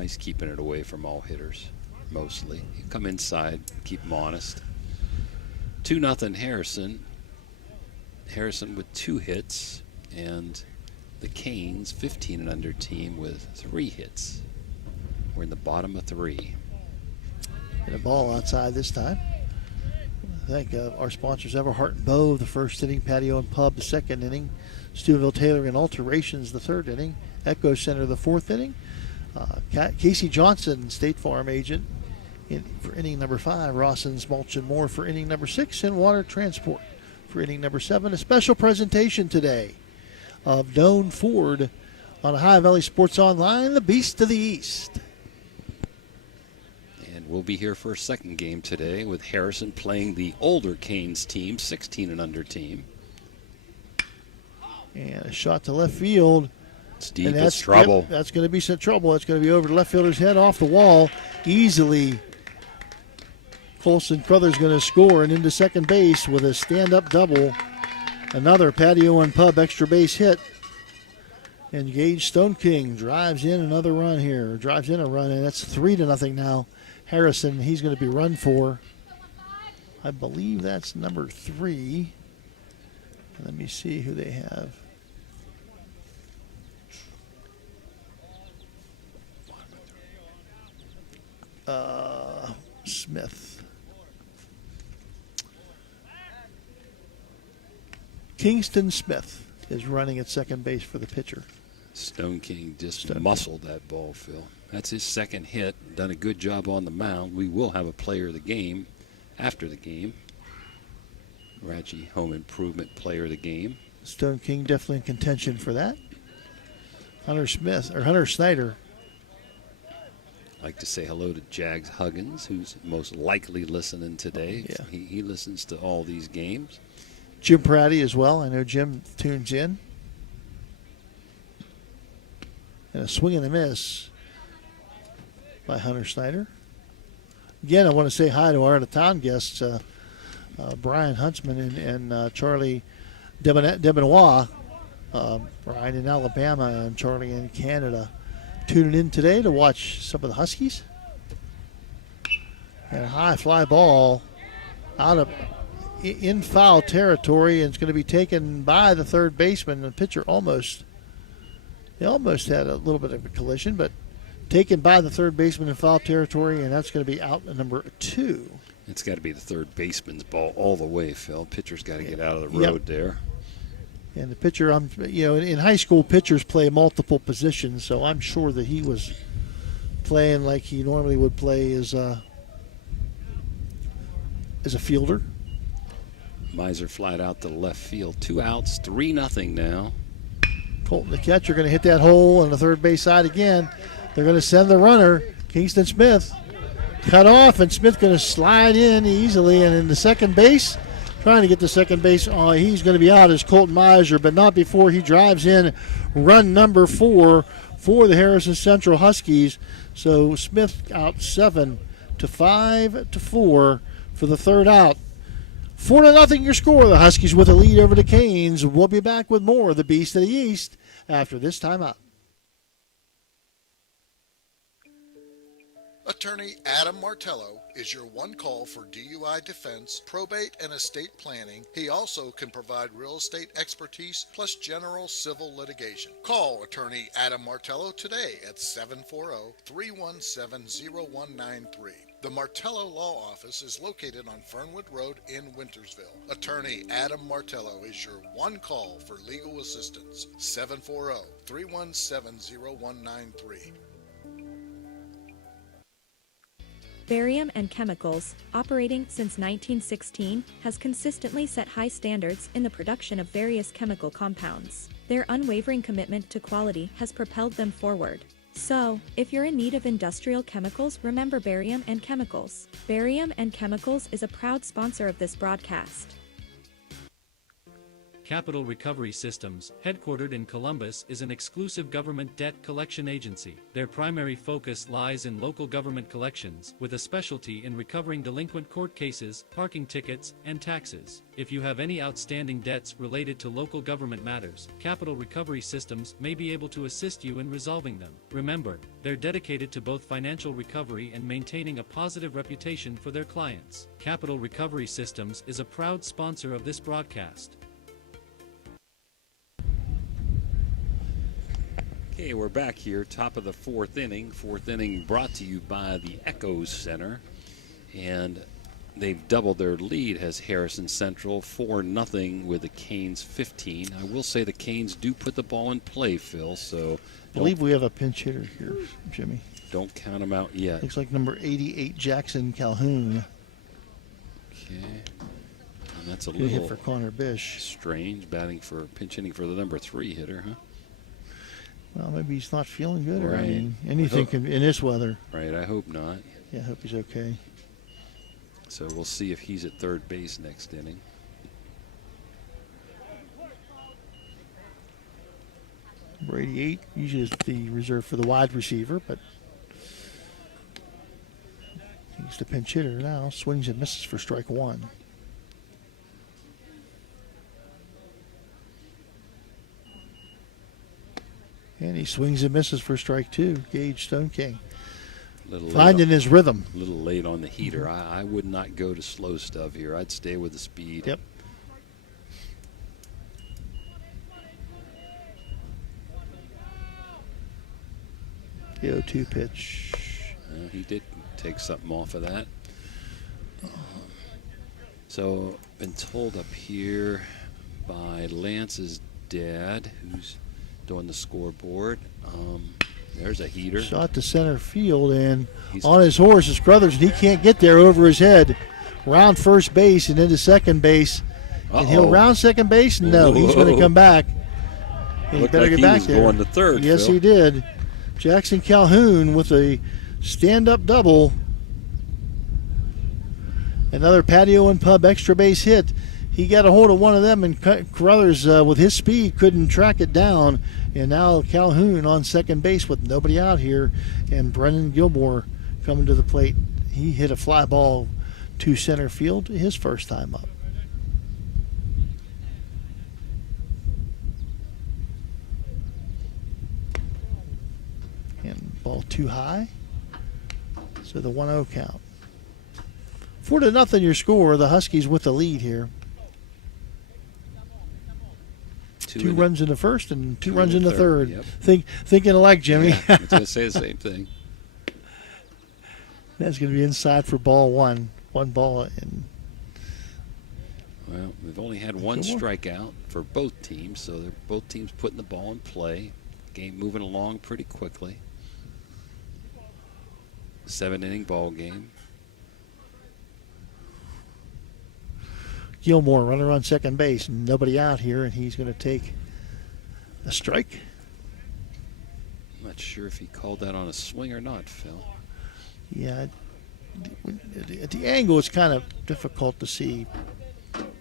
He's keeping it away from all hitters, mostly. You come inside, keep them honest. 2-0 Harrison. Harrison with 2 hits, and the Canes, 15 and under team with 3 hits. We're in the bottom of 3. And a ball outside this time. Thank our sponsors, Everhart and Bow, the first inning, Patio and Pub, the second inning, Steubenville Taylor and Alterations, the third inning, Echo Center, the fourth inning, Casey Johnson, State Farm agent, for inning number 5, Rawson's Mulch and More for inning number 6, and Water Transport for inning number 7. A special presentation today of Doan Ford on Ohio Valley Sports Online, the Beast of the East. And we'll be here for a second game today with Harrison playing the older Canes team, 16 and under team. And a shot to left field. It's deep, it's trouble. Yep, that's going to be some trouble. That's going to be over the left fielder's head off the wall easily. Colson Crothers going to score and into second base with a stand-up double. Another Patio and Pub extra base hit. And Gage Stone King drives in another run here. Drives in a run, and that's 3-0 now. Harrison, he's going to be run for. I believe that's number 3. Let me see who they have. Smith. Kingston Smith is running at second base for the pitcher. Stone King just muscled that ball, Phil. That's his second hit. Done a good job on the mound. We will have a player of the game after the game. Ratchie Home Improvement Player of the Game. Stone King definitely in contention for that. Hunter Snyder. I'd like to say hello to Jags Huggins, who's most likely listening today. Yeah. He listens to all these games. Jim Pratty as well. I know Jim tunes in. And a swing and a miss by Hunter Snyder. Again, I want to say hi to our out-of-town guests, Brian Huntsman and Charlie Debenois. Brian in Alabama and Charlie in Canada. Tuning in today to watch some of the Huskies. And a high fly ball out of in foul territory, and it's going to be taken by the third baseman. The pitcher almost had a little bit of a collision, but taken by the third baseman in foul territory, and that's going to be out at number 2. It's got to be the third baseman's ball all the way, Phil. Pitcher's got to get out of the road there. And the pitcher, in high school, pitchers play multiple positions, so I'm sure that he was playing like he normally would play as a fielder. Miser flied out to left field. 2 outs, 3-0 now. Colton, the catcher, going to hit that hole on the third base side again. They're going to send the runner, Kingston Smith, cut off, and Smith going to slide in easily, and in the second base. Trying to get to second base. He's going to be out as Colton Miser, but not before he drives in run number 4 for the Harrison Central Huskies. So Smith out 7-5 for the third out. 4-0 your score. The Huskies with a lead over the Canes. We'll be back with more of the Beast of the East after this timeout. Attorney Adam Martello is your one call for DUI defense, probate, and estate planning. He also can provide real estate expertise plus general civil litigation. Call Attorney Adam Martello today at 740-317-0193. The Martello Law Office is located on Fernwood Road in Wintersville. Attorney Adam Martello is your one call for legal assistance. 740-317-0193. Barium and Chemicals, operating since 1916, has consistently set high standards in the production of various chemical compounds. Their unwavering commitment to quality has propelled them forward. So, if you're in need of industrial chemicals, remember Barium and Chemicals. Barium and Chemicals is a proud sponsor of this broadcast. Capital Recovery Systems, headquartered in Columbus, is an exclusive government debt collection agency. Their primary focus lies in local government collections, with a specialty in recovering delinquent court cases, parking tickets, and taxes. If you have any outstanding debts related to local government matters, Capital Recovery Systems may be able to assist you in resolving them. Remember, they're dedicated to both financial recovery and maintaining a positive reputation for their clients. Capital Recovery Systems is a proud sponsor of this broadcast. Okay, we're back here, top of the fourth inning. Fourth inning brought to you by the Echoes Center. And they've doubled their lead, has Harrison Central, 4-0 with the Canes 15. I will say the Canes do put the ball in play, Phil, so... I believe we have a pinch hitter here, Jimmy. Don't count them out yet. Looks like number 88, Jackson Calhoun. Okay. And that's a Good little hit for Connor Bish. Strange, pinch hitting for the number 3 hitter, huh? Well, maybe he's not feeling good. Right. Or, I mean, anything can in this weather. Right, I hope not. Yeah, I hope he's okay. So we'll see if he's at third base next inning. Number 88 usually is the reserve for the wide receiver, but he's the pinch hitter now. Swings and misses for strike one. And he swings and misses for strike two. Gage Stone King. Finding his rhythm. A little late on the heater. I would not go to slow stuff here. I'd stay with the speed. Yep. The 0-2 pitch. He did take something off of that. So, been told up here by Lance's dad, who's doing the scoreboard. There's a heater. Shot to center field, and on his horse is Crothers, and he can't get there over his head. Round first base and into second base. And he'll round second base? No, he's going to come back. And he better get back there. Going to third, yes, Phil. he did. Jackson Calhoun with a stand-up double. Another patio and pub extra base hit. He got a hold of one of them, and Crothers, with his speed, couldn't track it down. And now Calhoun on second base with nobody out here, and Brennan Gilmore coming to the plate. He hit a fly ball to center field his first time up. And ball too high. So the 1-0 count. 4-0 your score. The Huskies with the lead here. Two runs in the first and two runs in the third. Yep. Thinking alike, Jimmy. Yeah, I was going to say the same thing. That's going to be inside for ball one. One ball in. Well, we've only had one strikeout for both teams, so they're both teams putting the ball in play. Game moving along pretty quickly. 7-inning ball game. Gilmore, runner on second base, nobody out here, and he's going to take a strike. I'm not sure if he called that on a swing or not, Phil. Yeah, at the angle, it's kind of difficult to see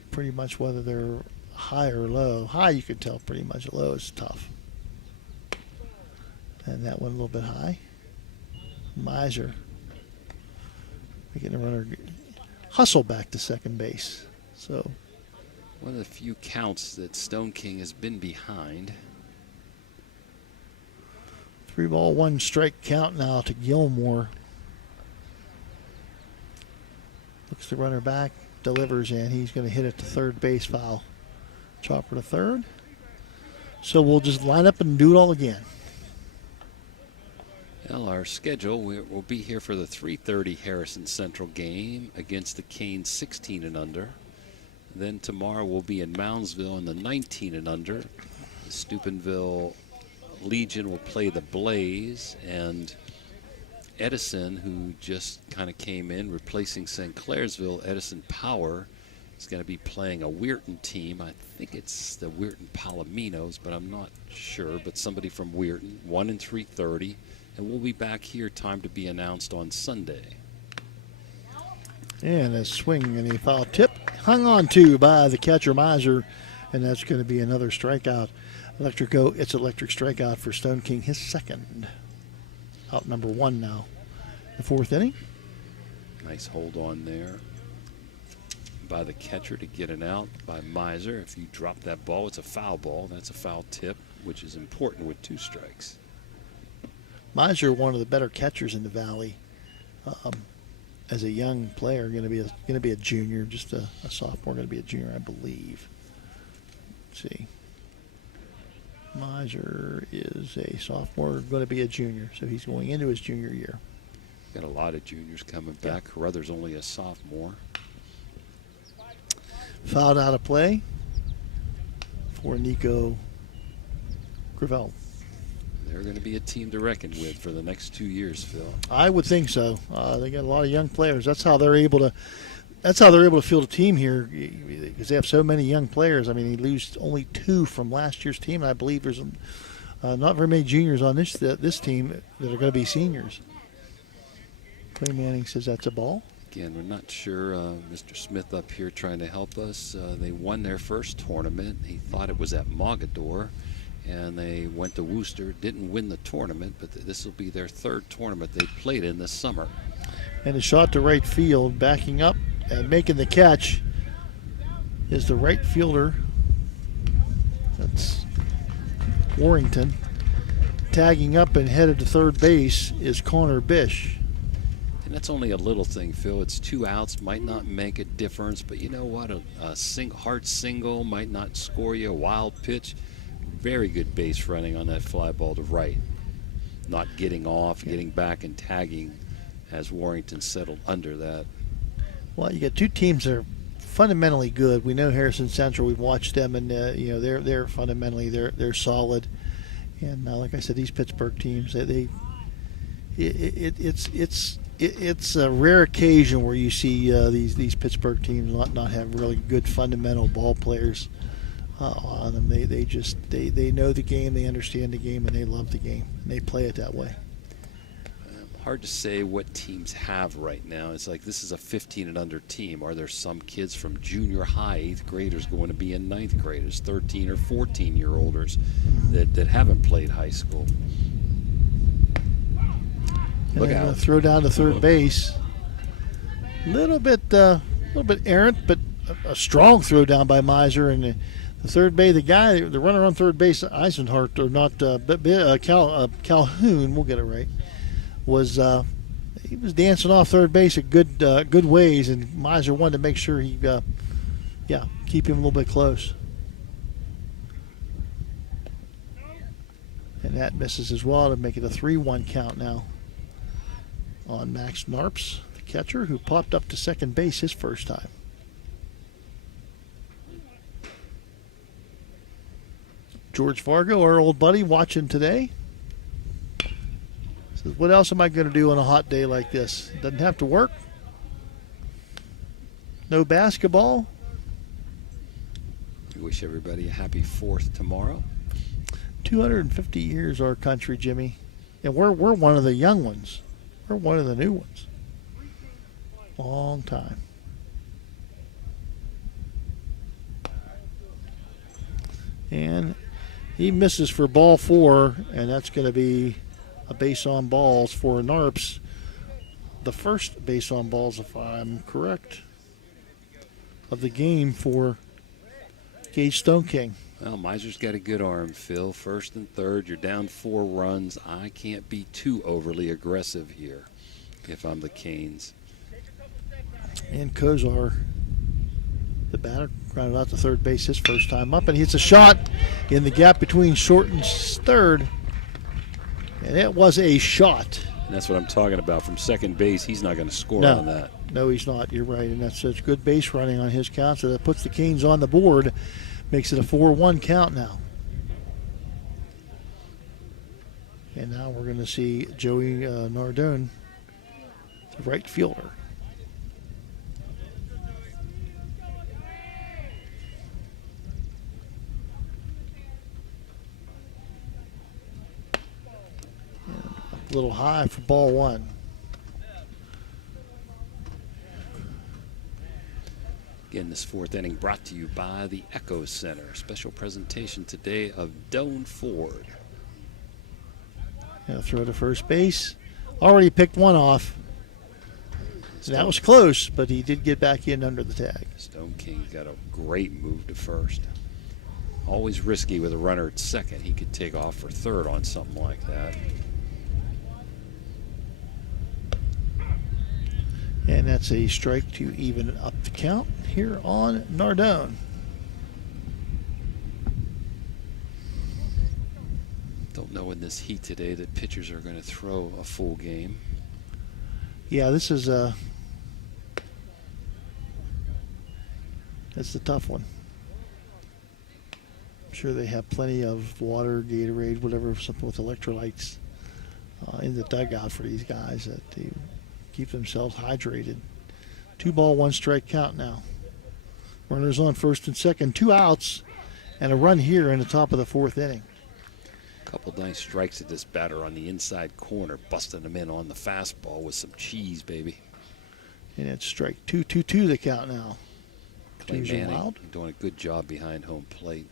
pretty much whether they're high or low. High, you can tell pretty much. Low is tough. And that one a little bit high. Miser making a runner hustle back to second base. So, one of the few counts that Stone King has been behind. 3-ball, 1 strike count now to Gilmore. Looks the runner back, delivers, and he's going to hit it to third base foul. Chopper to third. So we'll just line up and do it all again. Well, our schedule, we'll be here for the 3:30 Harrison Central game against the Canes 16 and under. Then tomorrow we'll be in Moundsville in the 19 and under. The Steubenville Legion will play the Blaze, and Edison, who just kind of came in replacing St. Clairsville, Edison Power, is going to be playing a Weirton team. I think it's the Weirton Palominos, but I'm not sure. But somebody from Weirton, 1 and 3:30, and we'll be back here. Time to be announced on Sunday. And a swing and a foul tip hung on to by the catcher Miser And that's going to be another strikeout. Electric strikeout for Stone King, his second. Out number 1 now. The 4th inning. Nice hold on there by the catcher to get an out by Miser. If you drop that ball, it's a foul ball. That's a foul tip, which is important with 2 strikes. Miser, one of the better catchers in the Valley. As a young player, going to be a junior, just a sophomore, going to be a junior, I believe. Let's see. Miser is a sophomore, going to be a junior, so he's going into his junior year. Got a lot of juniors coming back. Carruthers only a sophomore. Fouled out of play for Nico Gravel. They're going to be a team to reckon with for the next 2 years, Phil. I would think so. They got a lot of young players. That's how they're able to field a team here, because they have so many young players. I mean, they lose only 2 from last year's team. And I believe there's not very many juniors on this team that are going to be seniors. Clay Manning says that's a ball. Again, we're not sure. Mr. Smith up here trying to help us. They won their first tournament. He thought it was at Mogador, and they went to Worcester. Didn't win the tournament, but this will be their 3rd tournament they played in this summer. And a shot to right field, backing up and making the catch is the right fielder. That's Warrington. Tagging up and headed to third base is Connor Bish. And that's only a little thing, Phil. It's 2 outs, might not make a difference, but you know what? A hard single might not score you. A wild pitch. Very good base running on that fly ball to right. Not getting off, getting back and tagging as Warrington settled under that. Well, you got 2 teams that are fundamentally good. We know Harrison Central. We've watched them, and they're fundamentally they're solid. And like I said, these Pittsburgh teams, it's a rare occasion where you see these Pittsburgh teams not have really good fundamental ball players on them. They know the game, they understand the game, and they love the game, and they play it that way. Hard to say what teams have right now. It's like this is a 15 and under team. Are there some kids from junior high, 8th graders going to be in 9th graders, 13 or 14-year-olders that haven't played high school? And they're going to throw down to third base. A little bit errant, but a strong throw down by Miser. And the third base, the runner on third base, Eisenhart, or not, Calhoun, we'll get it right, he was dancing off third base at good ways, and Miser wanted to make sure he, keep him a little bit close. And that misses as well to make it a 3-1 count now on Max Narps, the catcher, who popped up to second base his first time. George Fargo, our old buddy, watching today. Says, what else am I going to do on a hot day like this? Doesn't have to work. No basketball. We wish everybody a happy 4th tomorrow. 250 years our country, Jimmy. And we're one of the young ones. We're one of the new ones. Long time. And he misses for ball 4, and that's going to be a base on balls for Narps. The first base on balls, if I'm correct, of the game for Gage Stone King. Well, Miser's got a good arm, Phil. 1st and 3rd, you're down 4 runs. I can't be too overly aggressive here if I'm the Canes. And Kozar, the batter, grounded out to third base his first time up, and hits a shot in the gap between short and third. And it was a shot. And that's what I'm talking about. From second base, he's not going to score on that. No, he's not. You're right. And that's such good base running on his count. So that puts the Canes on the board. Makes it a 4-1 count now. And now we're going to see Joey Nardone, the right fielder. A little high for ball 1. Again, this fourth inning brought to you by the Echo Center. Special presentation today of Doan Ford. Gonna throw to first base. Already picked one off. That was close, but he did get back in under the tag. Stone King's got a great move to first. Always risky with a runner at second. He could take off for third on something like that. And that's a strike to even up the count here on Nardone. Don't know in this heat today that pitchers are going to throw a full game. Yeah, this is that's the tough one. I'm sure they have plenty of water, Gatorade, whatever, something with electrolytes in the dugout for these guys that they keep themselves hydrated. 2 ball, 1 strike count now. Runners on first and second, 2 outs, and a run here in the top of the 4th inning. Couple nice strikes at this batter on the inside corner, busting them in on the fastball with some cheese, baby. And it's strike 2-2-2 the count now. Clay Manning doing a good job behind home plate.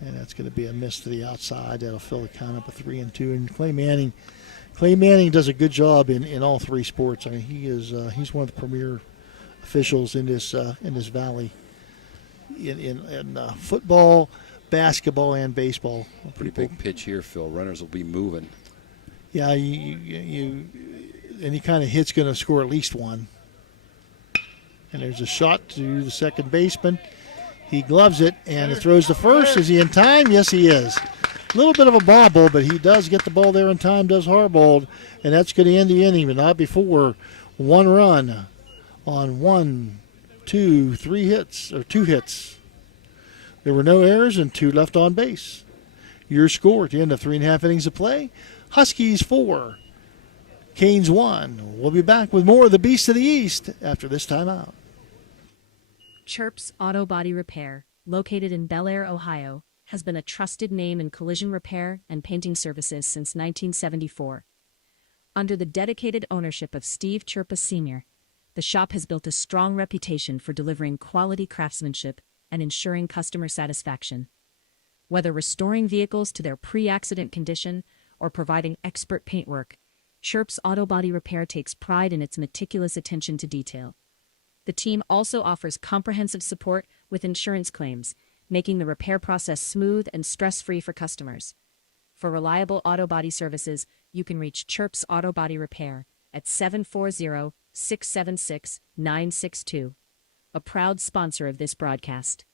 And that's going to be a miss to the outside. That'll fill the count up with 3-2. And Clay Manning does a good job in all 3 sports. I mean, he's one of the premier officials in this valley in football, basketball, and baseball. Pretty big pitch here, Phil. Runners will be moving. Yeah, any kind of hit's going to score at least 1. And there's a shot to the second baseman. He gloves it and it throws to first. Is he in time? Yes, he is. A little bit of a bobble, but he does get the ball there in time, does hardballed, and that's going to end the inning, but not before 1 run on 1, 2, 3 hits, or 2 hits. There were no errors and 2 left on base. Your score at the end of 3.5 innings of play, Huskies 4, Canes 1. We'll be back with more of the Beast of the East after this timeout. Chirps Auto Body Repair, located in Bel Air, Ohio, has been a trusted name in collision repair and painting services since 1974. Under the dedicated ownership of Steve Chirpa Sr., the shop has built a strong reputation for delivering quality craftsmanship and ensuring customer satisfaction. Whether restoring vehicles to their pre-accident condition or providing expert paintwork, Chirps Auto Body Repair takes pride in its meticulous attention to detail. The team also offers comprehensive support with insurance claims, making the repair process smooth and stress-free for customers. For reliable auto body services, you can reach Chirps Auto Body Repair at 740-676-962. A proud sponsor of this broadcast.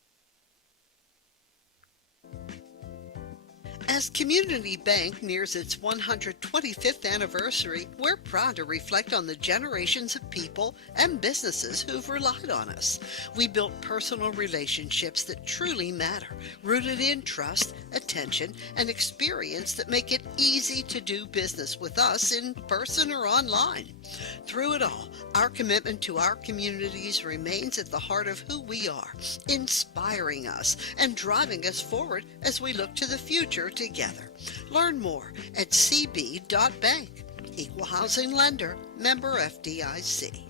As Community Bank nears its 125th anniversary, we're proud to reflect on the generations of people and businesses who've relied on us. We built personal relationships that truly matter, rooted in trust, attention, and experience that make it easy to do business with us in person or online. Through it all, our commitment to our communities remains at the heart of who we are, inspiring us and driving us forward as we look to the future together. Learn more at cb.bank. Equal housing lender, member FDIC.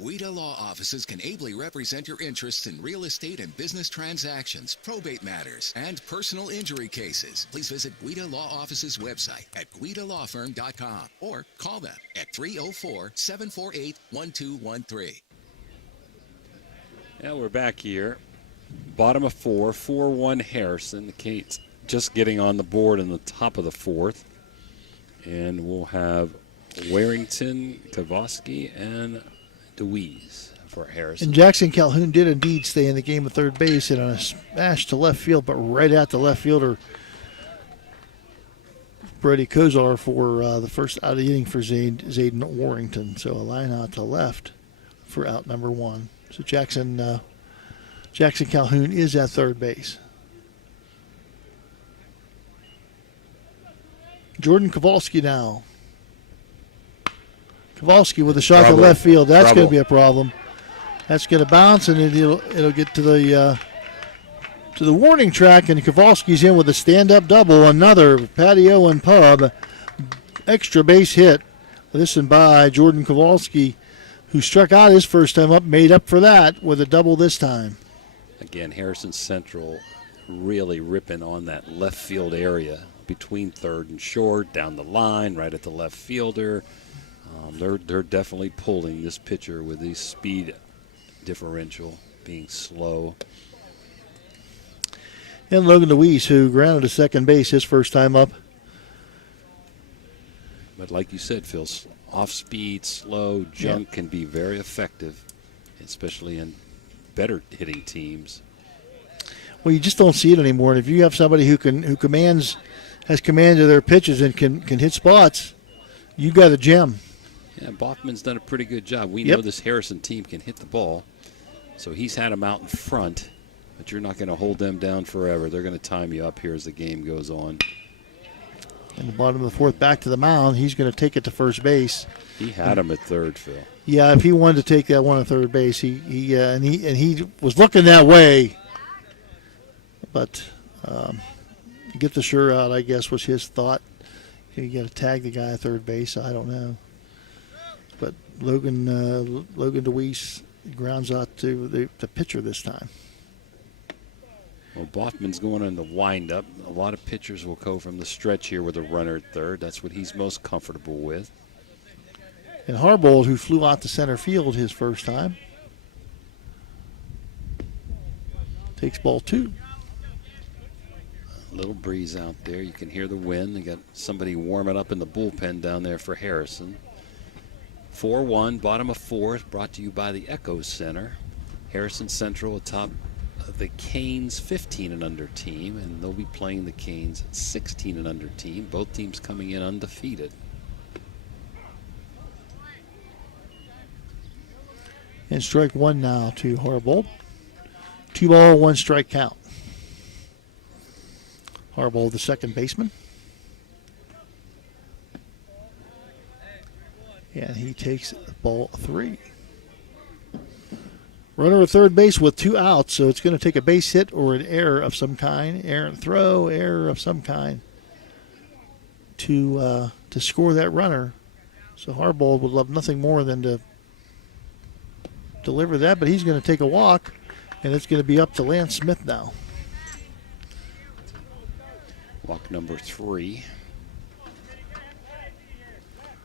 WIDA Law Offices can ably represent your interests in real estate and business transactions, probate matters, and personal injury cases. Please visit WIDA Law Offices' website at guidalawfirm.com or call them at 304-748-1213. Now we're back here. Bottom of 4, 4-1 Harrison. The Canes just getting on the board in the top of the 4th. And we'll have Warrington, Kavoski, and DeWeese for Harrison. And Jackson Calhoun did indeed stay in the game at third base and on a smash to left field, but right at the left fielder, Brody Kozar, for the first out of the inning for Zayden Warrington. So a line out to left for out number 1. So Jackson Calhoun is at third base. Jordan Kowalski now. Kowalski with a shot to left field. That's going to be a problem. That's going to bounce, and it'll get to the warning track, and Kowalski's in with a stand-up double. Another patio and pub extra base hit This one by Jordan Kowalski, who struck out his first time up, made up for that with a double this time. Again, Harrison Central really ripping on that left field area between third and short, down the line, right at the left fielder. They're definitely pulling this pitcher with the speed differential being slow. And Logan DeWeese, who grounded to second base his first time up. But like you said, Phil, off speed, slow, junk can be very effective, especially in better hitting teams. Well, you just don't see it anymore. And if you have somebody who has command of their pitches and can hit spots, you got a gem. Yeah, Boffman's done a pretty good job. We know this Harrison team can hit the ball, so he's had them out in front, but you're not going to hold them down forever. They're going to time you up here as the game goes on. In the bottom of the fourth, back to the mound. He's going to take it to first base. He had him at third, Phil. Yeah, if he wanted to take that one at third base, he was looking that way. But get the sure out, I guess, was his thought. You got to tag the guy at third base. I don't know. But Logan DeWeese grounds out to the pitcher this time. Well, Boffman's going on the windup. A lot of pitchers will go from the stretch here with a runner at third. That's what he's most comfortable with. And Harbold, who flew out to center field his first time, takes ball 2. A little breeze out there. You can hear the wind. They got somebody warming up in the bullpen down there for Harrison. 4-1, bottom of fourth, brought to you by the Echo Center. Harrison Central atop the Canes 15 and under team, and they'll be playing the Canes 16 and under team. Both teams coming in undefeated. And strike one now to Harbold. 2-ball, 1 strike count. Harbold, the second baseman. And he takes ball 3. Runner at third base with 2 outs, so it's going to take a base hit or an error of some kind, errant throw, error of some kind to score that runner. So Harbold would love nothing more than to deliver that, but he's going to take a walk, and it's going to be up to Lance Smith now. Walk number 3.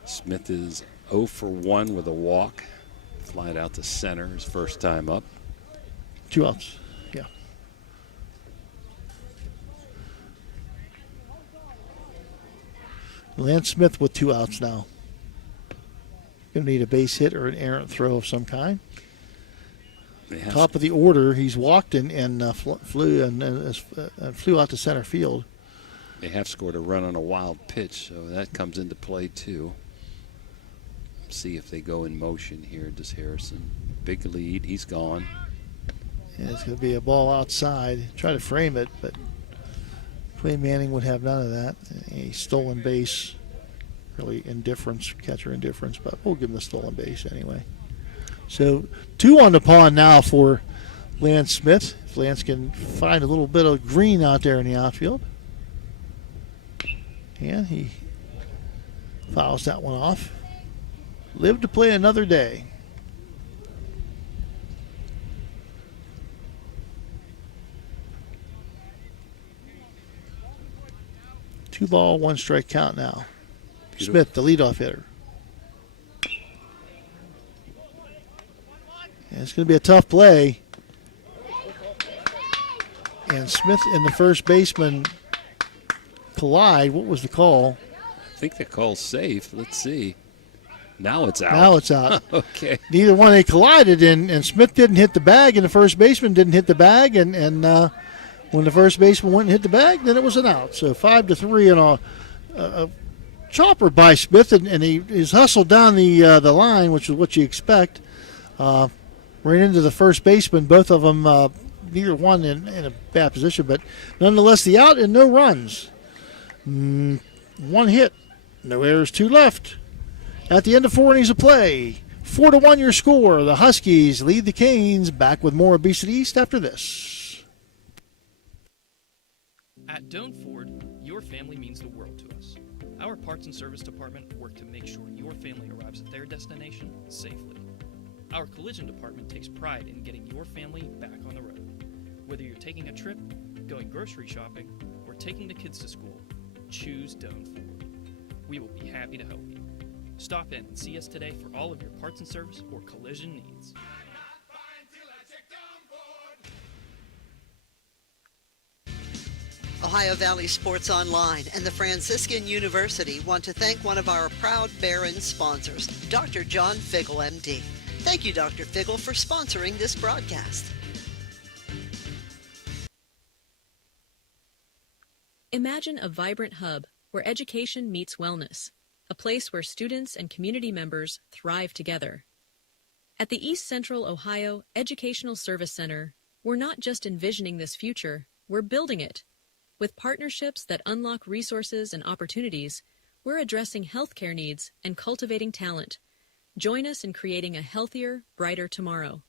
Smith is 0 for 1 with a walk. Flied out to center his first time up. 2 outs, yeah. Lance Smith with 2 outs now. Going to need a base hit or an errant throw of some kind. Top of the order, he's walked and flew out to center field. They have scored a run on a wild pitch, so that comes into play too. See if they go in motion here. Does Harrison? Big lead. He's gone. Yeah, it's going to be a ball outside. Try to frame it, but Clay Manning would have none of that. A stolen base, really indifference, catcher indifference, but we'll give him the stolen base anyway. So 2 on the pond now for Lance Smith. If Lance can find a little bit of green out there in the outfield. And he fouls that one off. Live to play another day. Two ball, 1 strike count now. Beautiful. Smith, the leadoff hitter. And it's going to be a tough play. And Smith and the first baseman collide. What was the call? I think the call's safe. Let's see. Now it's out. Now it's out. Okay. Neither one, they collided, and Smith didn't hit the bag, and the first baseman didn't hit the bag, and when the first baseman went and hit the bag, then it was an out. So 5-3 and a chopper by Smith, and he's hustled down the line, which is what you expect. Ran into the first baseman, both of them, neither one in a bad position, but nonetheless the out and no runs. 1 hit, no errors, 2 left. At the end of 4 innings of play, 4-1 your score. The Huskies lead the Canes. Back with more of Beast East after this. At Doan Ford, your family means the world to us. Our parts and service department work to make sure your family arrives at their destination safely. Our collision department takes pride in getting your family back on the road. Whether you're taking a trip, going grocery shopping, or taking the kids to school, choose Doan Ford. We will be happy to help you. Stop in and see us today for all of your parts and service or collision needs. Ohio Valley Sports Online and the Franciscan University want to thank one of our proud Barron sponsors, Dr. John Figgle, MD. Thank you, Dr. Figgle, for sponsoring this broadcast. Imagine a vibrant hub where education meets wellness, a place where students and community members thrive together. At the East Central Ohio Educational Service Center, we're not just envisioning this future, we're building it. With partnerships that unlock resources and opportunities, we're addressing healthcare needs and cultivating talent. Join us in creating a healthier, brighter tomorrow.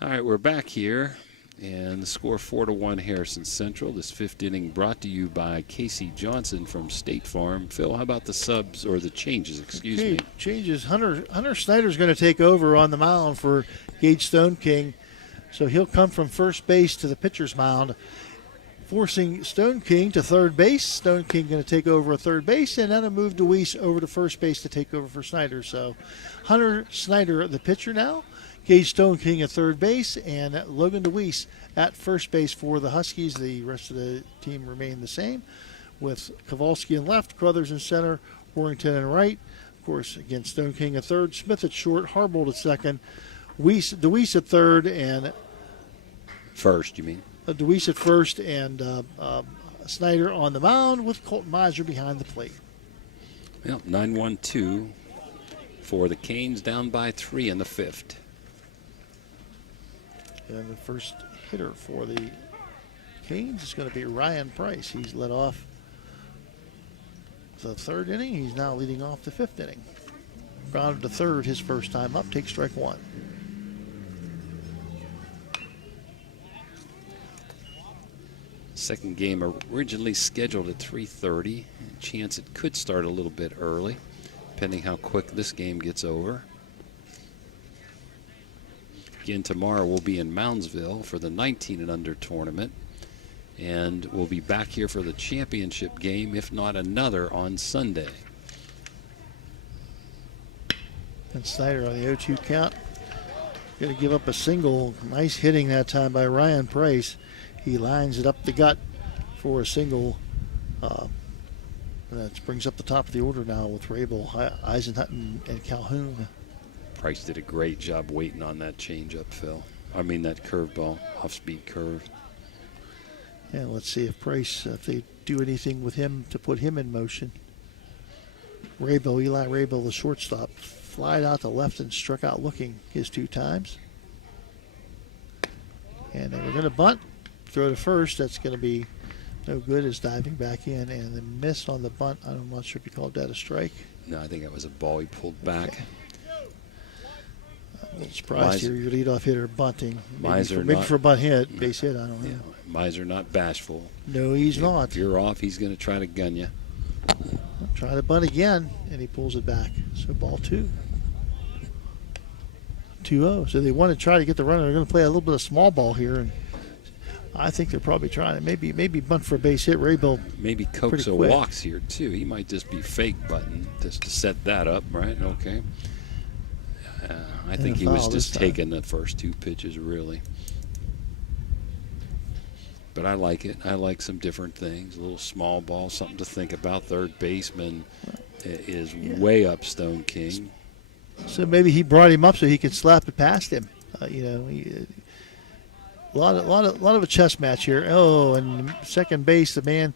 All right, we're back here, and the score 4-1 Harrison Central. This fifth inning brought to you by Casey Johnson from State Farm. Phil, how about the subs, or the changes, excuse me? Changes. Hunter Snyder's going to take over on the mound for Gage Stone King. So he'll come from first base to the pitcher's mound, forcing Stone King to third base. Stone King going to take over at third base, and then a move DeWeese over to first base to take over for Snyder. So Hunter Snyder, the pitcher now, Gage Stone King at third base, and Logan DeWeese at first base for the Huskies. The rest of the team remain the same, with Kowalski in left, Crothers in center, Warrington in right. Of course, again, Stone King at third, Smith at short, Harbold at second, DeWeese at third, and first, you mean? DeWeese at first, and Snyder on the mound with Colton Miser behind the plate. Well, 9-1-2 for the Canes, down by 3 in the fifth. And the first hitter for the Canes is going to be Ryan Price. He's led off the third inning. He's now leading off the fifth inning. Grounded to third his first time up, takes strike one. Second game originally scheduled at 3:30. Chance it could start a little bit early, depending how quick this game gets over. Again, tomorrow we'll be in Moundsville for the 19 and under tournament, and we'll be back here for the championship game, if not another, on Sunday. And Snyder on the 0-2 count. Going to give up a single. Nice hitting that time by Ryan Price. He lines it up the gut for a single. That brings up the top of the order now with Rabel, Eisenhutton, and Calhoun. Price did a great job waiting on that changeup, Phil. I mean that curveball, off-speed curve. Yeah, let's see if Price, if they do anything with him to put him in motion. Eli Rabel, the shortstop, flied out to left and struck out looking his 2 times. And they were going to bunt, throw to first. That's going to be no good, as diving back in. And the miss on the bunt, I'm not sure if you called that a strike. No, I think that was a ball he pulled back. Okay. I'm a little surprised here, your leadoff hitter bunting. Maybe for a bunt hit, base hit, I don't know. Miser not bashful. No, he's not. If you're off, he's going to try to gun you. Try to bunt again, and he pulls it back. So ball 2. 2-0. So they want to try to get the runner. They're going to play a little bit of small ball here, and I think they're probably trying to maybe bunt for a base hit. Rabel maybe coax a walks here too. He might just be fake button just to set that up, right? Okay. I think he was just taking the first 2 pitches, really. But I like it. I like some different things. A little small ball, something to think about. Third baseman is way up Stone King. So maybe he brought him up so he could slap it past him. A lot of a chess match here. Oh, and second base, the man,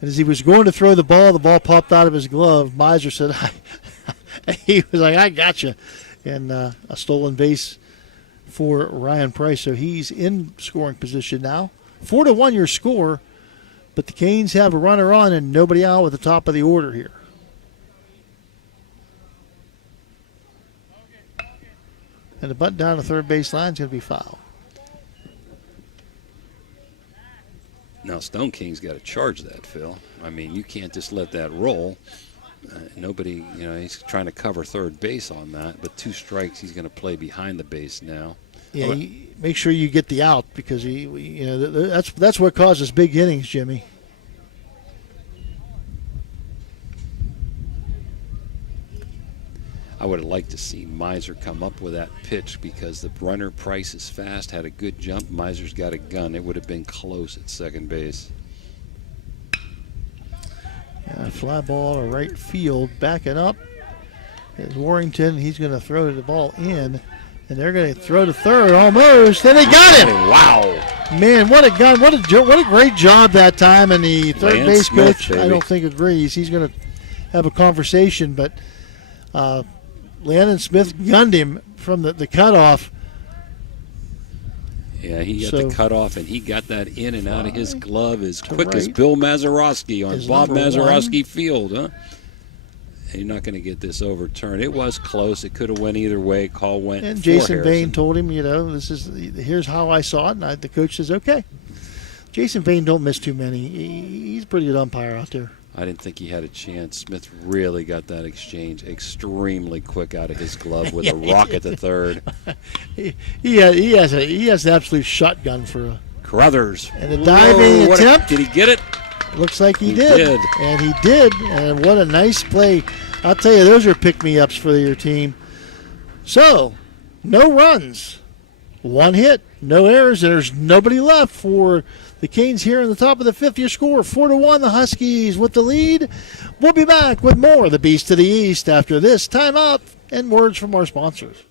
and as he was going to throw the ball popped out of his glove. Miser said, he was like, I got you. And a stolen base for Ryan Price. So he's in scoring position now. 4-1 your score, but the Canes have a runner on and nobody out at the top of the order here. And the bunt down the third base line is going to be foul. Now, Stone King's got to charge that, Phil. I mean, you can't just let that roll. Nobody, he's trying to cover third base on that, but 2 strikes, he's going to play behind the base now. Yeah, make sure you get the out because that's what causes big innings, Jimmy. I would have liked to see Miser come up with that pitch because the runner, Price, is fast, had a good jump. Miser's got a gun. It would have been close at second base. Fly ball to right field. Backing up is Warrington. He's going to throw the ball in, and they're going to throw to third almost, and they got him. Wow. Man, what a gun. What a great job that time. And the third base coach, baby. I don't think agrees. He's going to have a conversation, but Landon Smith gunned him from the cutoff. Yeah, he got the cutoff, and he got that in and out of his glove as quick as Bill Mazeroski on Bob Mazeroski Field, huh? And you're not going to get this overturned. It was close. It could have went either way. Call went and for Jason Harrison. Bain told him, here's how I saw it, and the coach says, okay. Jason Bain don't miss too many. He's a pretty good umpire out there. I didn't think he had a chance. Smith really got that exchange extremely quick out of his glove with a rocket to third. He has an absolute shotgun for a Carruthers. And the diving attempt. Did he get it? Looks like he did. And he did. And what a nice play. I'll tell you, those are pick-me-ups for your team. So, no runs. 1 hit. No errors. There's nobody left for the Canes here in the top of the 5th. Your score, 4-1. The Huskies with the lead. We'll be back with more of the Beast to the East after this timeout and words from our sponsors.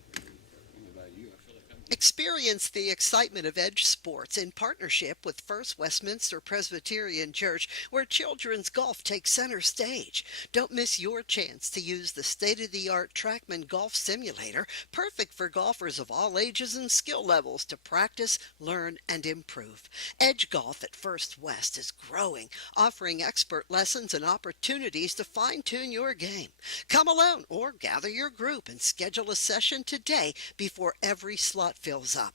Experience the excitement of Edge Sports in partnership with First Westminster Presbyterian Church, where children's golf takes center stage. Don't miss your chance to use the state-of-the-art TrackMan Golf Simulator, perfect for golfers of all ages and skill levels to practice, learn, and improve. Edge Golf at First West is growing, offering expert lessons and opportunities to fine-tune your game. Come alone or gather your group and schedule a session today before every slot fills up.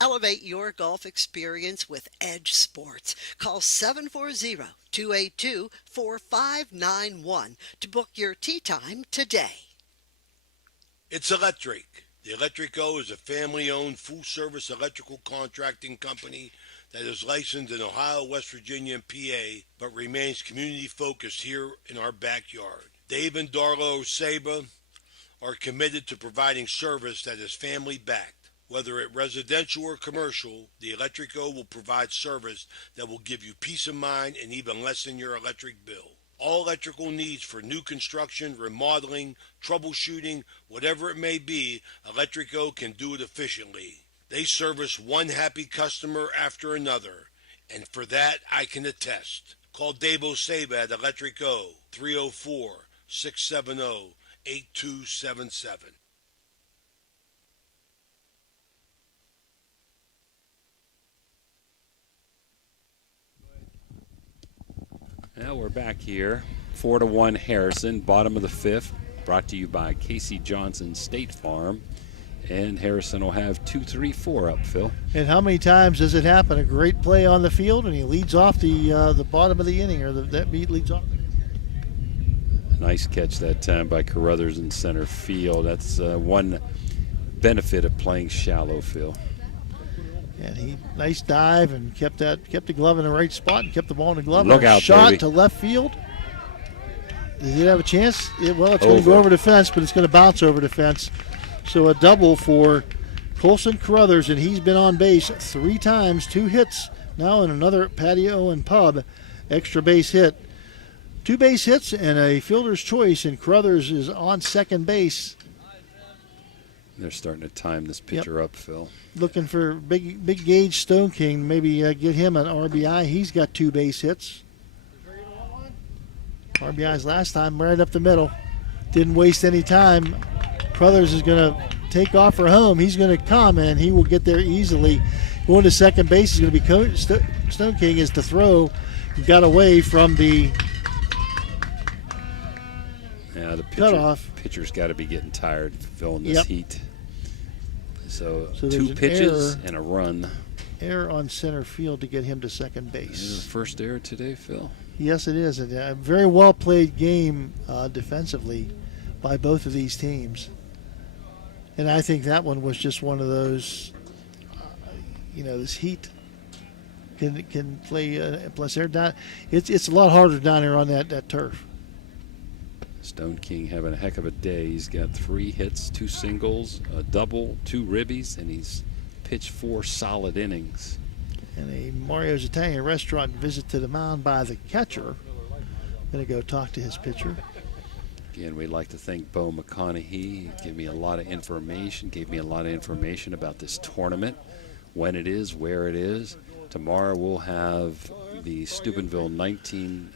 Elevate your golf experience with Edge Sports. Call 740-282-4591 to book your tee time today. It's electric. The Electrico is a family-owned, full-service electrical contracting company that is licensed in Ohio, West Virginia, and PA, but remains community-focused here in our backyard. Dave and Darla Oseba are committed to providing service that is family-backed. Whether it residential or commercial, the Electrico will provide service that will give you peace of mind and even lessen your electric bill. All electrical needs for new construction, remodeling, troubleshooting, whatever it may be, Electrico can do it efficiently. They service one happy customer after another, and for that I can attest. Call Dave Oseba at Electrico, 304-670-8277. Now we're back here. 4-1 Harrison, bottom of the 5th, brought to you by Casey Johnson State Farm. And Harrison will have 2-3-4 up, Phil. And how many times does it happen? A great play on the field, and he leads off the bottom of the inning, or that beat leads off. Nice catch that time by Carruthers in center field. That's one benefit of playing shallow, Phil. And he nice dive and kept the glove in the right spot and kept the ball in the glove. Look out, shot baby. To left field. Does it have a chance? It's going to go over the fence, but it's going to bounce over the fence. So a double for Colson Carruthers, and he's been on base 3 times, 2 hits. Now in another patio and pub, extra base hit. 2 base hits and a fielder's choice, and Carruthers is on second base. They're starting to time this pitcher up, Phil. Looking for big Gage Stone King, maybe get him an RBI. He's got 2 base hits. RBIs last time right up the middle. Didn't waste any time. Carruthers is going to take off for home. He's going to come, and he will get there easily. Going to second base is going to be Stone King is the throw. Got away from the pitcher's got to be getting tired filling this heat. So 2 there's pitches error. and a run. error on center field to get him to second base. First error today, Phil. Yes, it is. A very well played game defensively by both of these teams. And I think that one was just one of those, this heat can play. Plus, they're down. It's a lot harder down there on that turf. Stone King having a heck of a day. He's got 3 hits, 2 singles, a double, 2 ribbies, and he's pitched 4 solid innings. And a Mario's Italian Restaurant visit to the mound by the catcher. Going to go talk to his pitcher. Again, we'd like to thank Bo McConaughey. He gave me a lot of information, about this tournament, when it is, where it is. Tomorrow we'll have the Steubenville 19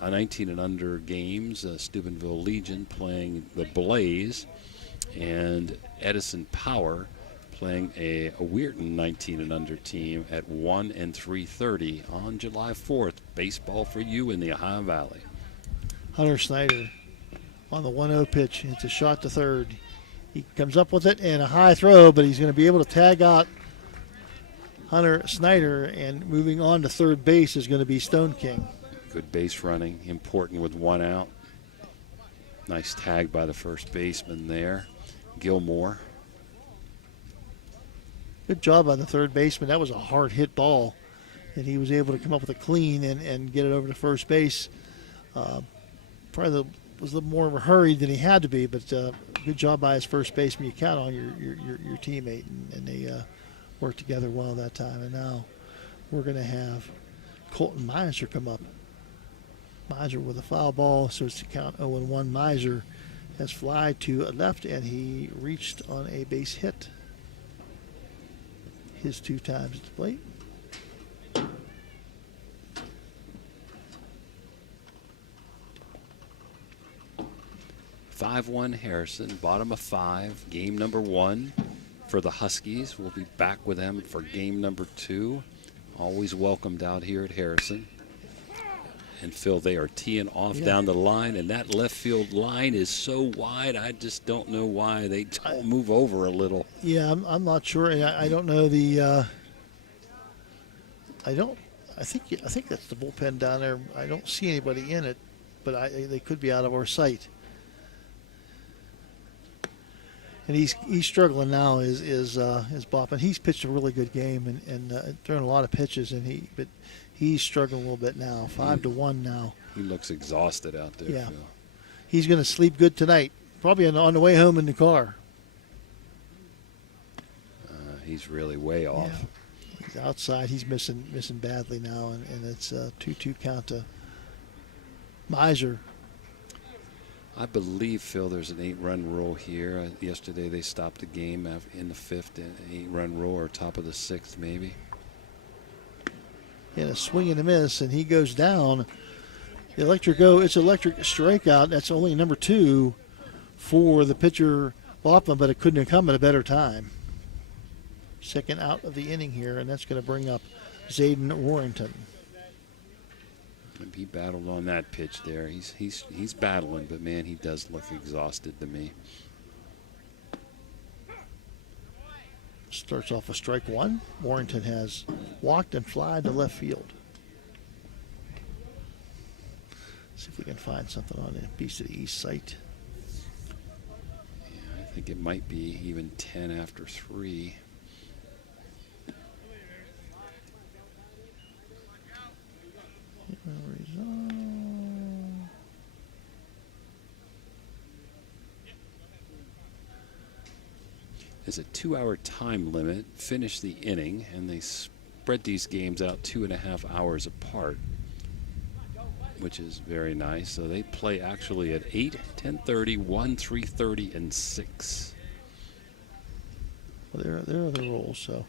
and under games. Steubenville Legion playing the Blaze, and Edison Power playing a Weirton 19 and under team at 1 and 3:30 on July 4th. Baseball for you in the Ohio Valley. Hunter Snyder on the 1-0 pitch. It's a shot to third. He comes up with it and a high throw, but he's going to be able to tag out Hunter Snyder, and moving on to third base is going to be Stone King. Good base running, important with 1 out. Nice tag by the first baseman there, Gilmore. Good job on the third baseman. That was a hard hit ball, and he was able to come up with a clean and get it over to first base. Probably was a little more hurried than he had to be, but good job by his first baseman. You count on your teammate, and they worked together well that time. And now we're going to have Colton Miser come up. Miser with a foul ball, so it's to count 0-1. Miser has fly to left, and he reached on a base hit. His 2 times at the plate. (5-1) Harrison, bottom of 5, game number 1 for the Huskies. We'll be back with them for game number 2. Always welcomed out here at Harrison. And Phil, they are teeing off down the line, and that left field line is so wide, I just don't know why they don't move over a little. Yeah, I'm not sure. I don't know the. I think that's the bullpen down there. I don't see anybody in it, but they could be out of our sight. And he's struggling now. Is Boppin. He's pitched a really good game and thrown a lot of pitches, but he's struggling a little bit now. 5-1 now. He looks exhausted out there. Yeah, Phil. He's going to sleep good tonight. Probably on the way home in the car. He's really way off. Yeah. He's outside. He's missing badly now, and it's a 2-2 count to Miser. I believe, Phil, there's an 8-run rule here. Yesterday they stopped the game in the 5th, an 8-run rule, or top of the 6th maybe. And a swing and a miss, and he goes down. The it's electric strikeout. That's only number 2 for the pitcher Boppin, but it couldn't have come at a better time. Second out of the inning here, and that's going to bring up Zayden Warrington. He battled on that pitch there. He's battling, but man, he does look exhausted to me. Starts off a strike 1. Warrington has walked and flied to left field. See if we can find something on the Beast of the East site. Yeah, I think it might be even 10 after 3. There's a 2-hour time limit. Finish the inning, and they spread these games out 2.5 hours apart, which is very nice. So they play actually at 8, 10:30, 1, 3:30, and 6. Well, there are the rules, so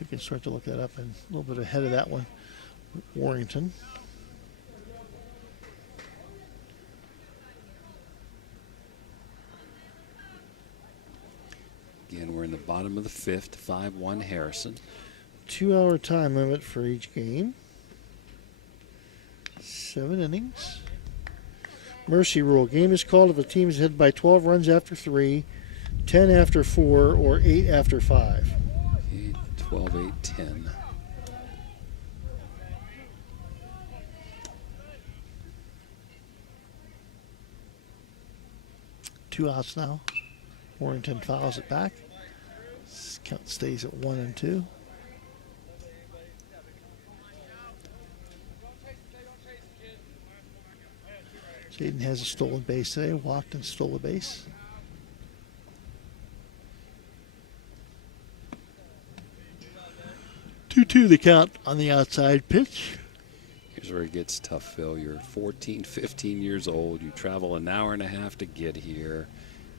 we can start to look that up, and a little bit ahead of that one, Warrington. Again, we're in the bottom of the 5th, 5-1 Harrison. 2-hour time limit for each game. 7 innings. Mercy rule. Game is called if a team is ahead by 12 runs after 3, 10 after 4, or 8 after 5. 12, 8, 10. Two outs now. Warrington fouls it back. Count stays at 1 and 2. Jaden has a stolen base today. Walked and stole a base. 2-2 the count on the outside pitch. Here's where it gets tough, Phil. You're 14, 15 years old. You travel an hour and a half to get here.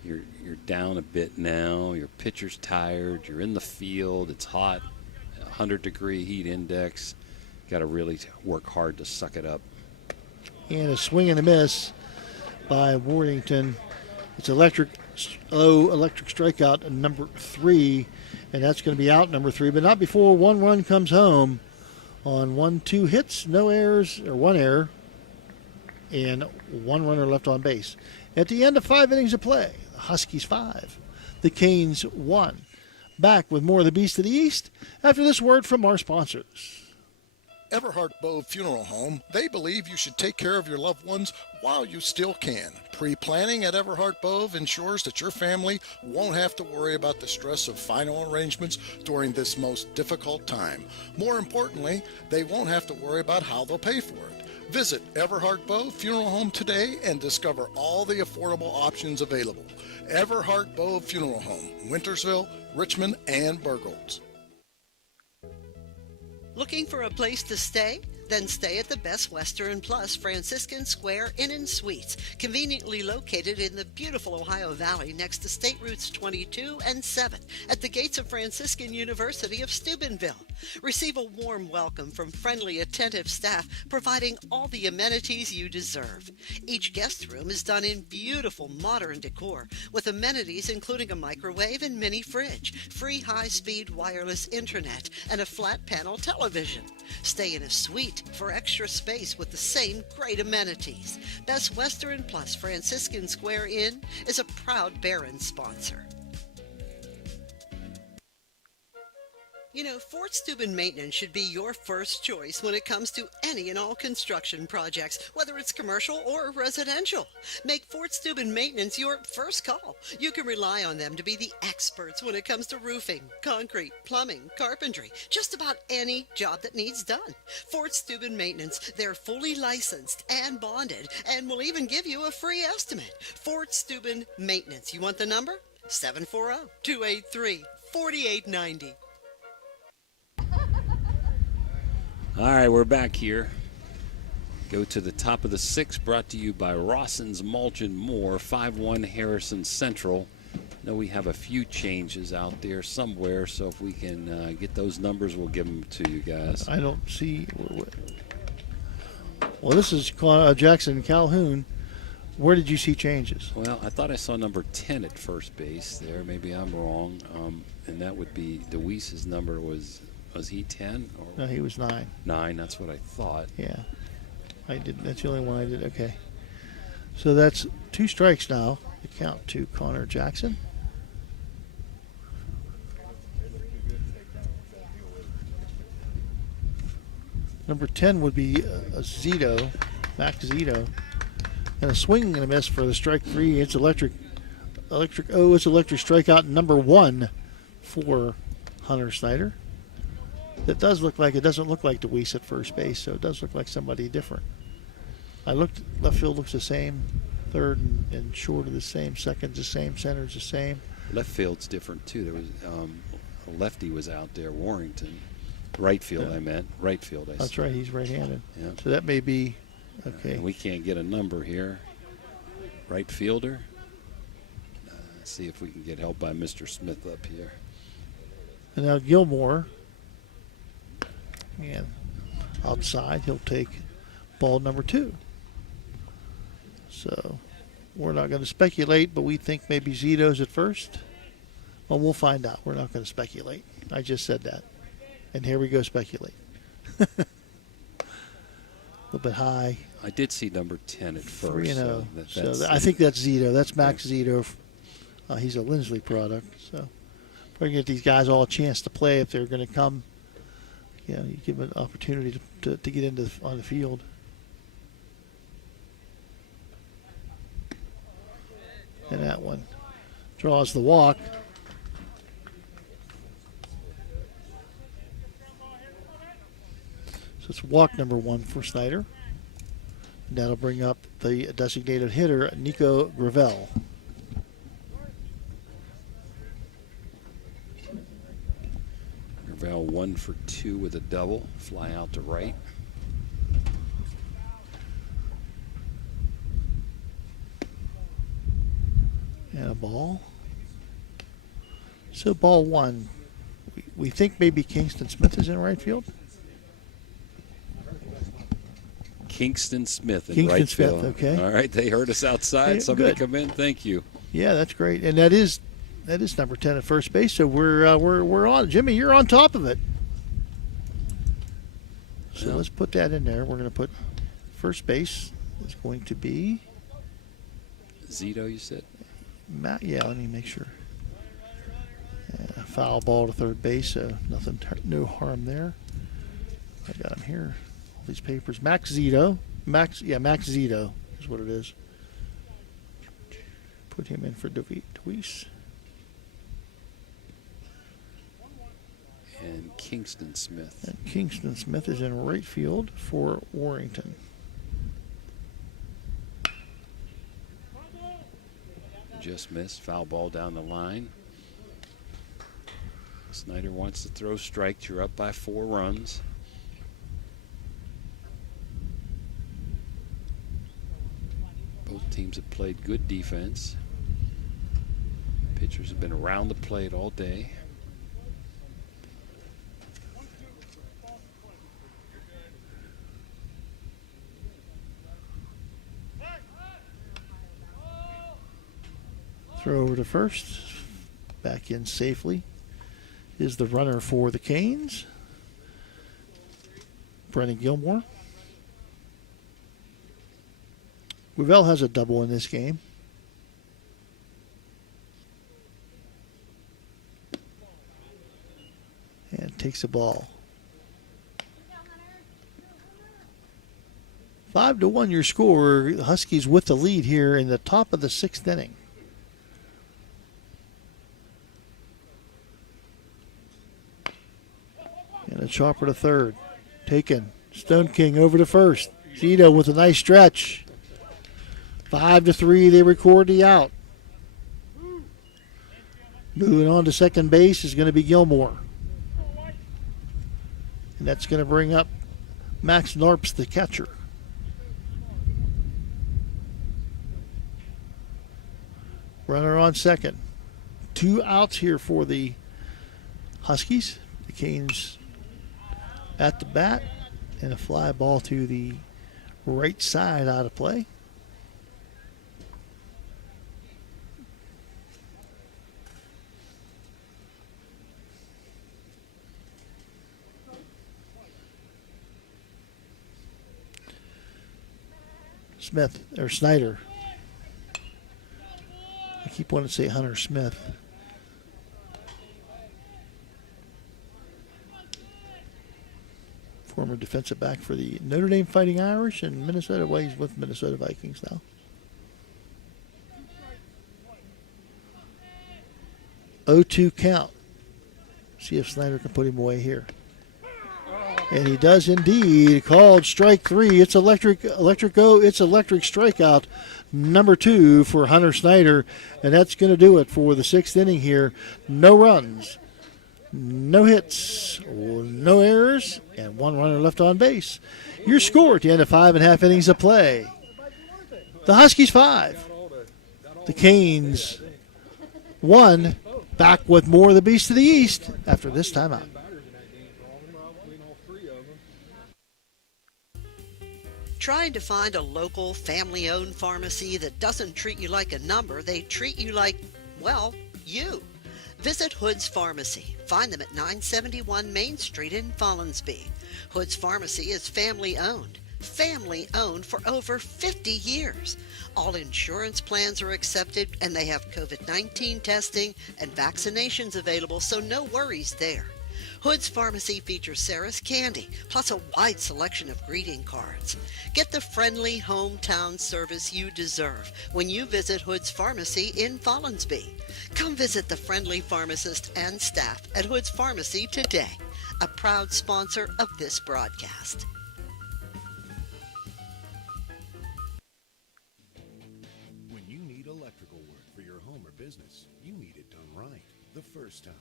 You're down a bit now. Your pitcher's tired. You're in the field. It's hot. 100-degree heat index. Got to really work hard to suck it up. And a swing and a miss by Warrington. It's electric strikeout at number 3, and that's going to be out number 3, but not before one run comes home on 1-2 hits, no errors, or 1 error, and 1 runner left on base. At the end of 5 innings of play, the Huskies 5, the Canes 1. Back with more of the Beast of the East after this word from our sponsors. Everhart Bove Funeral Home, they believe you should take care of your loved ones while you still can. Pre-planning at Everhart Bove ensures that your family won't have to worry about the stress of final arrangements during this most difficult time. More importantly, they won't have to worry about how they'll pay for it. Visit Everhart Bove Funeral Home today and discover all the affordable options available. Everhart Bove Funeral Home, Wintersville, Richmond, and Burgolds. Looking for a place to stay? Then stay at the Best Western Plus Franciscan Square Inn and Suites, conveniently located in the beautiful Ohio Valley next to State Routes 22 and 7 at the gates of Franciscan University of Steubenville. Receive a warm welcome from friendly, attentive staff, providing all the amenities you deserve. Each guest room is done in beautiful modern decor, with amenities including a microwave and mini fridge, free high-speed wireless internet, and a flat-panel television. Stay in a suite for extra space with the same great amenities. Best Western Plus Franciscan Square Inn is a proud Barron sponsor. You know, Fort Steuben Maintenance should be your first choice when it comes to any and all construction projects, whether it's commercial or residential. Make Fort Steuben Maintenance your first call. You can rely on them to be the experts when it comes to roofing, concrete, plumbing, carpentry, just about any job that needs done. Fort Steuben Maintenance, they're fully licensed and bonded and will even give you a free estimate. Fort Steuben Maintenance. You want the number? 740-283-4890. All right, we're back here. Go to the top of the 6th, brought to you by Rawson's Mulch and More, 5-1 Harrison Central. I know we have a few changes out there somewhere, so if we can get those numbers, we'll give them to you guys. I don't see. Well, this is Jackson Calhoun. Where did you see changes? Well, I thought I saw number 10 at first base there. Maybe I'm wrong. And that would be DeWeese's number was he 10? Or No, he was 9. 9, that's what I thought. Yeah. I did. That's the only one I did. Okay. So that's 2 strikes now. The count to Connor Jackson. Number 10 would be a Zito, Max Zito. And a swing and a miss for the strike 3. It's electric. It's electric strikeout number 1 for Hunter Snyder. It doesn't look like DeWeese at first base, so it does look like somebody different. I looked, left field looks the same, third and short are the same, second's the same, center's the same. Left field's different too. There was a lefty was out there, Warrington. Right field, yeah. I meant right field. That's right, he's right-handed. Yeah. So that may be okay. We can't get a number here. Right fielder. See if we can get help by Mr. Smith up here. And now Gilmore. And outside, he'll take ball number 2. So we're not going to speculate, but we think maybe Zito's at first. Well, we'll find out. We're not going to speculate. I just said that. And here we go, speculate. A little bit high. I did see number 10 at first. 3-0. So I think that's Zito. That's Max Zito. He's a Lindsley product. So Try to get these guys all a chance to play if they're going to come. You know, you give them an opportunity to get into on the field. And that one draws the walk. So it's walk number 1 for Snyder. And that'll bring up the designated hitter, Nico Gravel. Gravel 1 for 2 with a double. Fly out to right. And a ball. So ball 1. We think maybe Kingston Smith is in right field. Kingston Smith in Kingston right Smith, field. okay. All right, they heard us outside. Hey, Somebody good. come in. Thank you. Yeah, that's great. And that is number 10 at first base. So we're on. Jimmy, you're on top of it. So Well, let's put that in there. We're going to put first base is going to be Zito, you said? Matt. Yeah, let me make sure. Foul ball to third base, so nothing, no harm there. I got him here. All these papers. Max Zito. Max Zito is what it is. Put him in for Deweese. And Kingston Smith. And Kingston Smith is in right field for Warrington. Just missed. Foul ball down the line. Snyder wants to throw strike. You're up by 4 runs. Both teams have played good defense. Pitchers have been around the plate all day. Throw over to first. Back in safely is the runner for the Canes, Brennan Gilmore. Gravel has a double in this game. And takes the ball. 5-1 your score. The Huskies with the lead here in the top of the 6th inning. And a chopper to third. Taken. Stone King over to first. Zito with a nice stretch. 5-3, they record the out. Moving on to second base is going to be Gilmore. And that's going to bring up Max Narps, the catcher. Runner on second. 2 outs here for the Huskies. The Canes at the bat, and a fly ball to the right side out of play. Snyder. I keep wanting to say Hunter Smith. Former defensive back for the Notre Dame Fighting Irish and Minnesota. Well, he's with Minnesota Vikings now. 0-2 count. See if Snyder can put him away here. And he does indeed. Called strike 3. It's electric strikeout number 2 for Hunter Snyder. And that's going to do it for the 6th inning here. No runs, no hits, no errors, and 1 runner left on base. Your score at the end of 5.5 innings of play. The Huskies 5. The Canes 1. Back with more of the Beast to the East after this timeout. Trying to find a local, family-owned pharmacy that doesn't treat you like a number, they treat you like, well, you. Visit Hood's Pharmacy. Find them at 971 Main Street in Follinsby. Hood's Pharmacy is family-owned. Family-owned for over 50 years. All insurance plans are accepted, and they have COVID-19 testing and vaccinations available, so no worries there. Hood's Pharmacy features Sarah's Candy, plus a wide selection of greeting cards. Get the friendly hometown service you deserve when you visit Hood's Pharmacy in Follinsby. Come visit the friendly pharmacist and staff at Hood's Pharmacy today, a proud sponsor of this broadcast. When you need electrical work for your home or business, you need it done right the first time.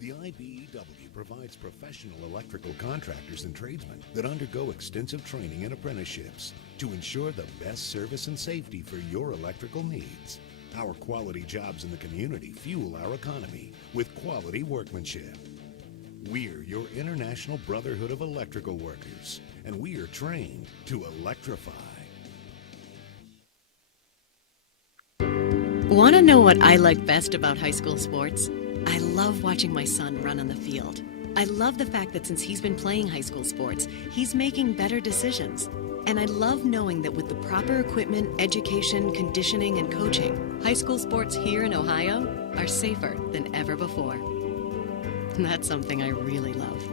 The IBEW provides professional electrical contractors and tradesmen that undergo extensive training and apprenticeships to ensure the best service and safety for your electrical needs. Our quality jobs in the community fuel our economy with quality workmanship. We're your International Brotherhood of Electrical Workers, and we are trained to electrify. Want to know what I like best about high school sports? I love watching my son run on the field. I love the fact that since he's been playing high school sports, he's making better decisions. And I love knowing that with the proper equipment, education, conditioning, and coaching, high school sports here in Ohio are safer than ever before. And that's something I really love.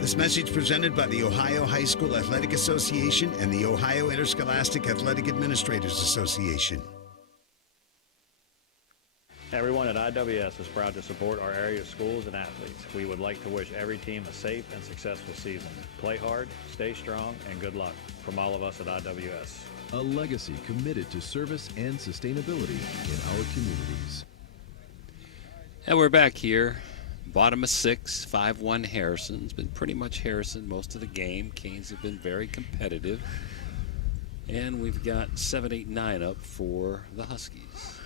This message presented by the Ohio High School Athletic Association and the Ohio Interscholastic Athletic Administrators Association. Everyone at IWS is proud to support our area schools and athletes. We would like to wish every team a safe and successful season. Play hard, stay strong, and good luck from all of us at IWS. A legacy committed to service and sustainability in our communities. And we're back here. Bottom of 6, 5-1 Harrison. It's been pretty much Harrison most of the game. Canes have been very competitive. And we've got 7-8-9 up for the Huskies.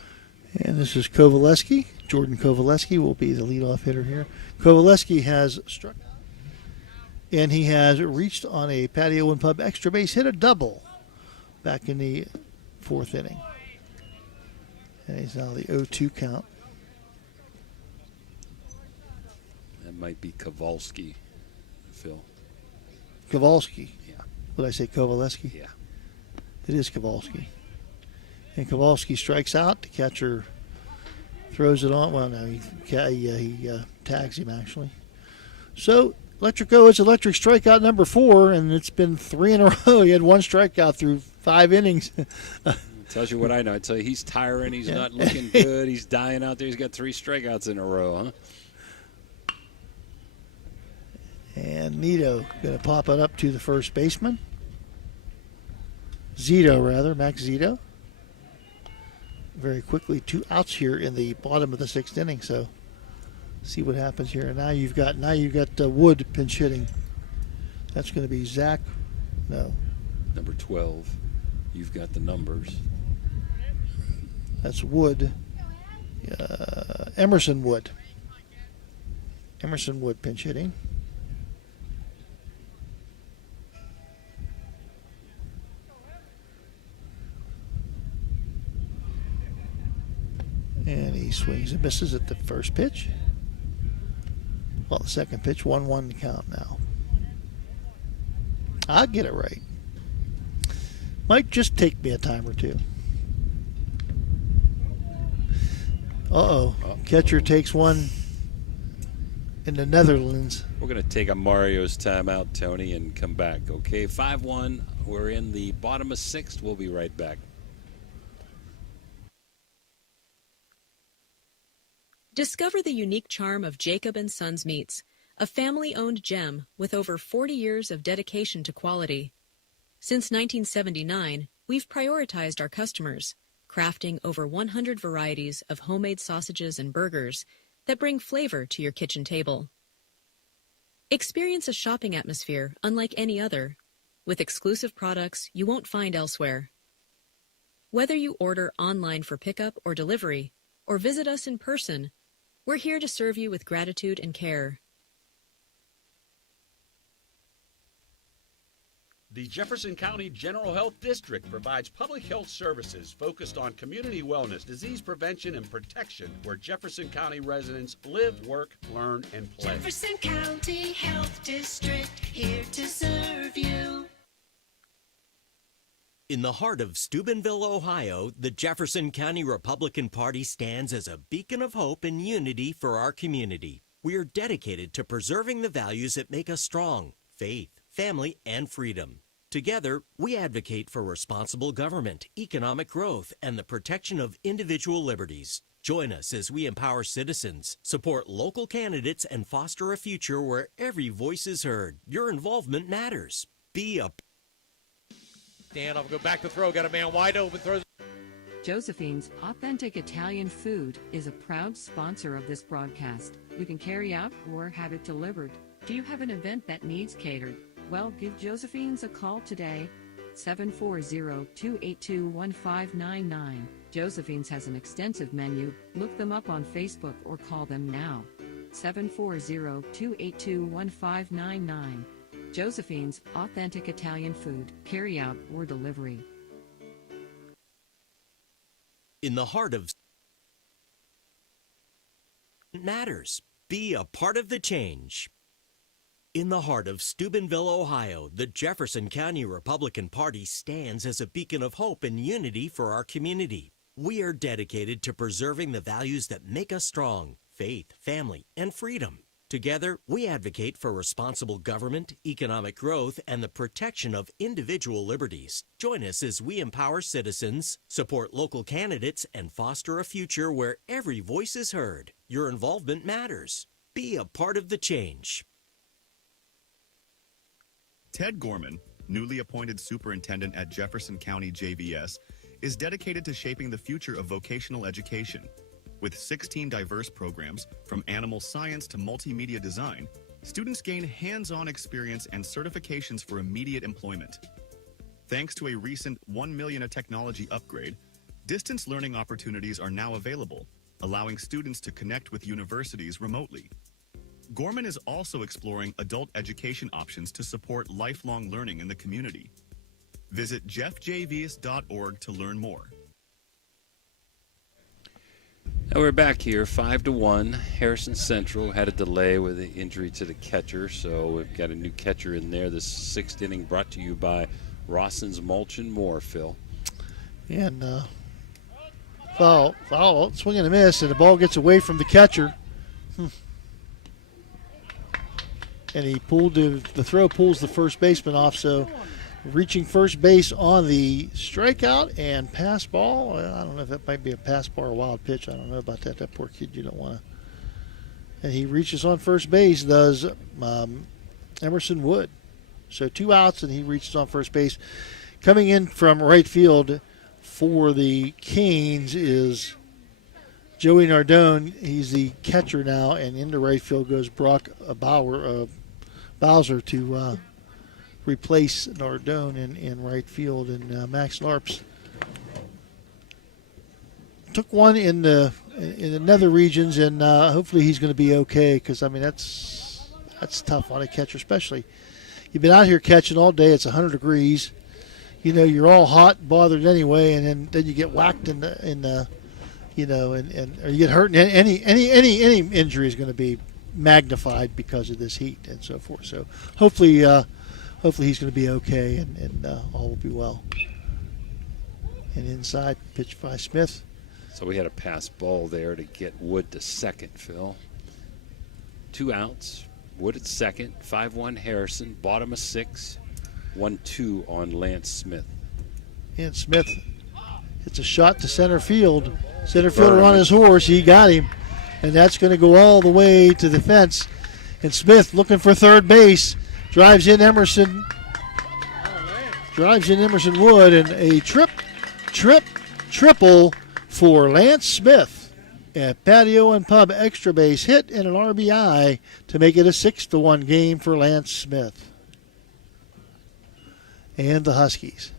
And this is Kovaleski. Jordan Kovaleski will be the leadoff hitter here. Kovaleski has struck, and he has reached on a patio and pub extra base, hit a double back in the 4th inning. And he's now the 0-2 count. That might be Kowalski, Phil. Kowalski. Yeah. Would I say Kovaleski? Yeah. It is Kowalski. And Kowalski strikes out. The catcher throws it on. Well, no, he tags him, actually. So, Electrico, it's electric strikeout number 4, and it's been 3 in a row. He had 1 strikeout through 5 innings. Tells you what I know. I tell you, he's tiring. He's not looking good. He's dying out there. He's got 3 strikeouts in a row, huh? And Nito going to pop it up to the first baseman. Max Zito. Very quickly, 2 outs here in the bottom of the 6th inning. So, see what happens here. And now you've got Wood pinch hitting. That's going to be Zach. No. Number 12. You've got the numbers. That's Wood. Emerson Wood. Emerson Wood pinch hitting. And he swings and misses at the first pitch. Well, the second pitch, 1-1 count now. I'll get it right. Might just take me a time or two. Uh-oh. Catcher takes one in the Netherlands. We're going to take a Mario's timeout, Tony, and come back. Okay, 5-1. We're in the bottom of 6th. We'll be right back. Discover the unique charm of Jacob & Sons Meats, a family-owned gem with over 40 years of dedication to quality. Since 1979, we've prioritized our customers, crafting over 100 varieties of homemade sausages and burgers that bring flavor to your kitchen table. Experience a shopping atmosphere unlike any other, with exclusive products you won't find elsewhere. Whether you order online for pickup or delivery, or visit us in person, we're here to serve you with gratitude and care. The Jefferson County General Health District provides public health services focused on community wellness, disease prevention, and protection where Jefferson County residents live, work, learn, and play. Jefferson County Health District, here to serve you. In the heart of Steubenville, Ohio, the Jefferson County Republican Party stands as a beacon of hope and unity for our community. We are dedicated to preserving the values that make us strong: faith, family, and freedom. Together, we advocate for responsible government, economic growth, and the protection of individual liberties. Join us as we empower citizens, support local candidates, and foster a future where every voice is heard. Your involvement matters. Be a Standoff, go back to throw, got a man wide open, throws. Josephine's Authentic Italian Food is a proud sponsor of this broadcast. You can carry out or have it delivered. Do you have an event that needs catered? Well, give Josephine's a call today, 740-282-1599. Josephine's has an extensive menu. Look them up on Facebook or call them now, 740-282-1599. Josephine's Authentic Italian Food, carry out or delivery. In the heart of matters. Be a part of the change. In the heart of Steubenville, Ohio, the Jefferson County Republican Party stands as a beacon of hope and unity for our community. We are dedicated to preserving the values that make us strong: faith, family, and freedom. Together, we advocate for responsible government, economic growth, and the protection of individual liberties. Join us as we empower citizens, support local candidates, and foster a future where every voice is heard. Your involvement matters. Be a part of the change. Ted Gorman, newly appointed superintendent at Jefferson County JVS, is dedicated to shaping the future of vocational education. With 16 diverse programs, from animal science to multimedia design, students gain hands-on experience and certifications for immediate employment. Thanks to a recent $1 million technology upgrade, distance learning opportunities are now available, allowing students to connect with universities remotely. Gorman is also exploring adult education options to support lifelong learning in the community. Visit jeffjvs.org to learn more. Now we're back here, 5-1. Harrison Central had a delay with the injury to the catcher, so we've got a new catcher in there. This sixth inning brought to you by Rawson's Mulch and More, Phil. And foul, swing and a miss, and the ball gets away from the catcher. And he pulled the throw pulls the first baseman off, so reaching first base on the strikeout and pass ball. I don't know if that might be a pass ball or a wild pitch. I don't know about that. That poor kid, you don't want to. And he reaches on first base, does Emerson Wood. So 2 outs, and he reaches on first base. Coming in from right field for the Canes is Joey Nardone. He's the catcher now, and into right field goes Brock Bowser to replace Nardone in right field, and Max Larps took one in the nether regions, and hopefully he's going to be okay, because I mean that's tough on a catcher, especially you've been out here catching all day. It's 100 degrees, you know, you're all hot, bothered anyway, and then you get whacked in the you know, and or you get hurt, and any injury is going to be magnified because of this heat and so forth. So hopefully he's going to be okay, and all will be well. And inside, pitch by Smith. So we had a pass ball there to get Wood to second, Phil. 2 outs. Wood at second. 5-1 Harrison. Bottom of 6. 1-2 on Lance Smith. And Smith hits a shot to center field. Center fielder on his horse. He got him. And that's going to go all the way to the fence. And Smith looking for third base. Drives in Emerson Wood, and a triple for Lance Smith. A patio and pub extra base hit and an RBI to make it a 6-1 game for Lance Smith and the Huskies.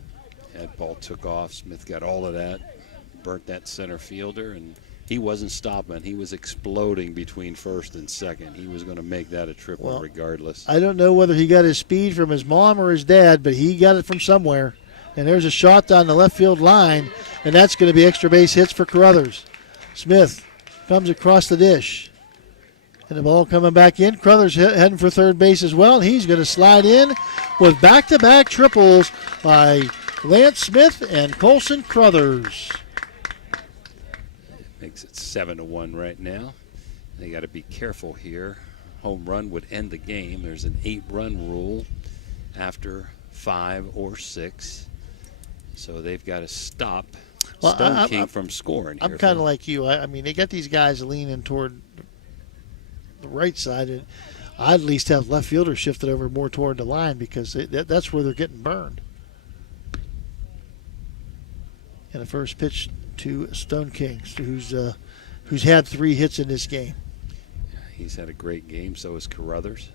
That ball took off. Smith got all of that, burnt that center fielder, and he wasn't stopping. He was exploding between first and second. He was going to make that a triple regardless. I don't know whether he got his speed from his mom or his dad, but he got it from somewhere. And there's a shot down the left field line, and that's going to be extra base hits for Carruthers. Smith comes across the dish. And the ball coming back in. Carruthers heading for third base as well. And he's going to slide in with back-to-back triples by Lance Smith and Colson Crothers. Makes it 7-1 right now. They got to be careful here. Home run would end the game. There's an 8-run rule after 5 or 6. So they've got to stop Stone King from scoring here. I'm kind of like you. I mean, they got these guys leaning toward the right side, and I'd at least have left fielder shifted over more toward the line because that's where they're getting burned. And the first pitch to Stone King, who's had 3 hits in this game. Yeah, he's had a great game. So has Carruthers.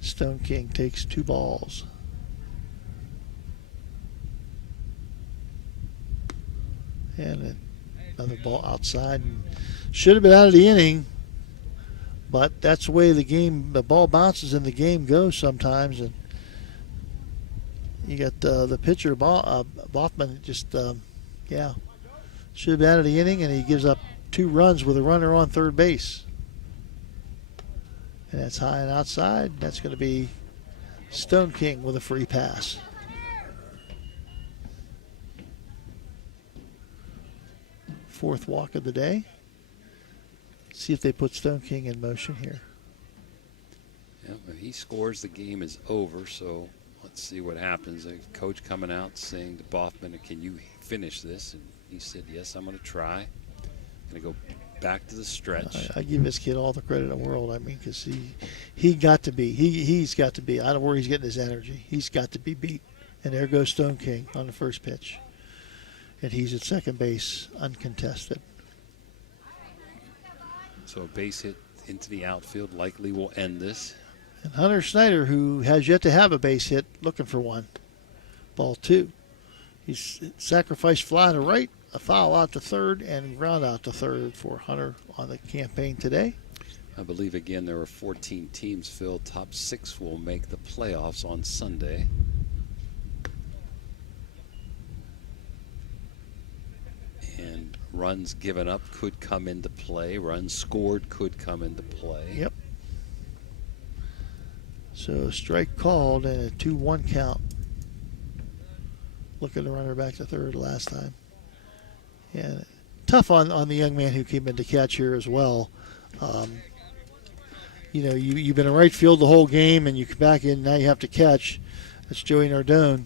Stone King takes 2 balls. And another ball outside. Should have been out of the inning, but that's the way the ball bounces and the game goes sometimes. And you got the pitcher, Bothman, just, should have been out of the inning, and he gives up 2 runs with a runner on third base. And that's high and outside. That's going to be Stone King with a free pass. Fourth walk of the day. See if they put Stone King in motion here. Yeah, if he scores, the game is over. So let's see what happens. A coach coming out saying to Bothman, "Can you finish this?" And he said, "Yes, I'm going to try. I'm going to go back to the stretch." I give this kid all the credit in the world. I mean, because he's got to be. I don't know where he's getting his energy. He's got to be beat. And there goes Stone King on the first pitch. And he's at second base, uncontested. So a base hit into the outfield likely will end this. And Hunter Snyder, who has yet to have a base hit, looking for one. Ball 2. He's sacrificed fly to right, a foul out to third, and ground out to third for Hunter on the campaign today. I believe, again, there are 14 teams filled. Top 6 will make the playoffs on Sunday. And runs given up could come into play. Runs scored could come into play. Yep. So strike called and a 2-1 count. Look at the runner back to third last time. And tough on the young man who came in to catch here as well. You've been in right field the whole game, and you come back in, now you have to catch. That's Joey Nardone.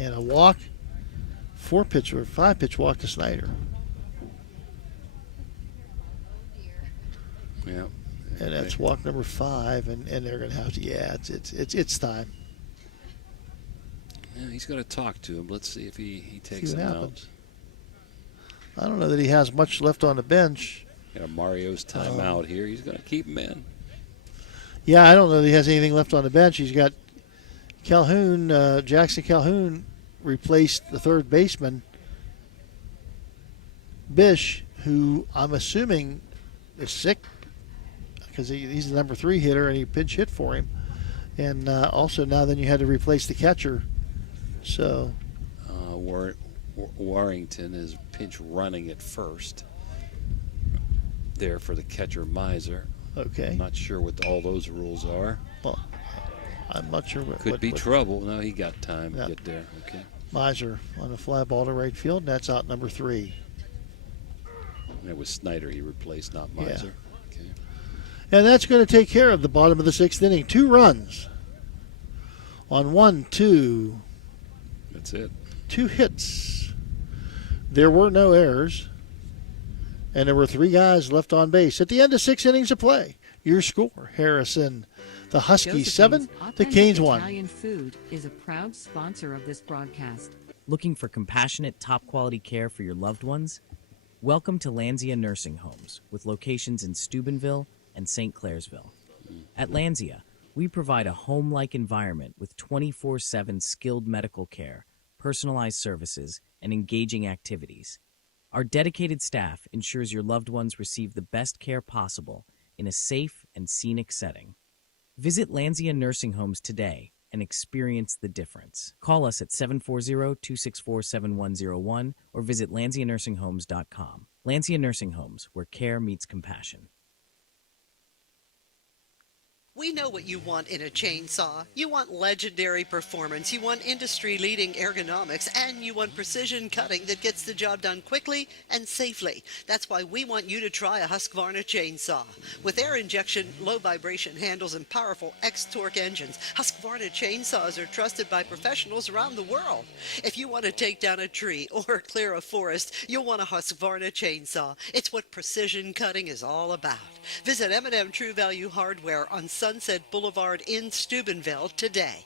And a walk, 4-pitch or 5-pitch walk to Snyder. Yeah. And that's walk number 5, and they're going to have to, it's time. Yeah, he's going to talk to him. Let's see if he takes him out. I don't know that he has much left on the bench. Got a Mario's timeout here. He's going to keep him in. Yeah, I don't know that he has anything left on the bench. He's got Calhoun, Jackson Calhoun replaced the third baseman, Bish, who I'm assuming is sick because he's the number 3 hitter and he pinch hit for him. And also now then you had to replace the catcher. So Warrington is pinch running at first there for the catcher Miser. Okay. I'm not sure what all those rules are. Well, I'm not sure what. Could be trouble. No, he got time to get there. Okay. Miser on a fly ball to right field, and that's out number 3. And it was Snyder he replaced, not Miser. Yeah. Okay. And that's going to take care of the bottom of the 6th inning. 2 runs on 1, 2. That's it. 2 hits. There were no errors. And there were 3 guys left on base at the end of 6 innings of play. Your score, Harrison. The Huskies 7, the Canes 1. Italian Food is a proud sponsor of this broadcast. Looking for compassionate, top-quality care for your loved ones? Welcome to Lanzia Nursing Homes, with locations in Steubenville and St. Clairsville. At Lanzia, we provide a home-like environment with 24/7 skilled medical care, personalized services, and engaging activities. Our dedicated staff ensures your loved ones receive the best care possible in a safe and scenic setting. Visit Lanzia Nursing Homes today and experience the difference. Call us at 740-264-7101 or visit LansiaNursingHomes.com. Lancia Nursing Homes, where care meets compassion. We know what you want in a chainsaw. You want legendary performance, you want industry-leading ergonomics, and you want precision cutting that gets the job done quickly and safely. That's why we want you to try a Husqvarna chainsaw. With air injection, low vibration handles, and powerful X-Torque engines, Husqvarna chainsaws are trusted by professionals around the world. If you want to take down a tree or clear a forest, you'll want a Husqvarna chainsaw. It's what precision cutting is all about. Visit M&M True Value Hardware on Sunset Boulevard in Steubenville today.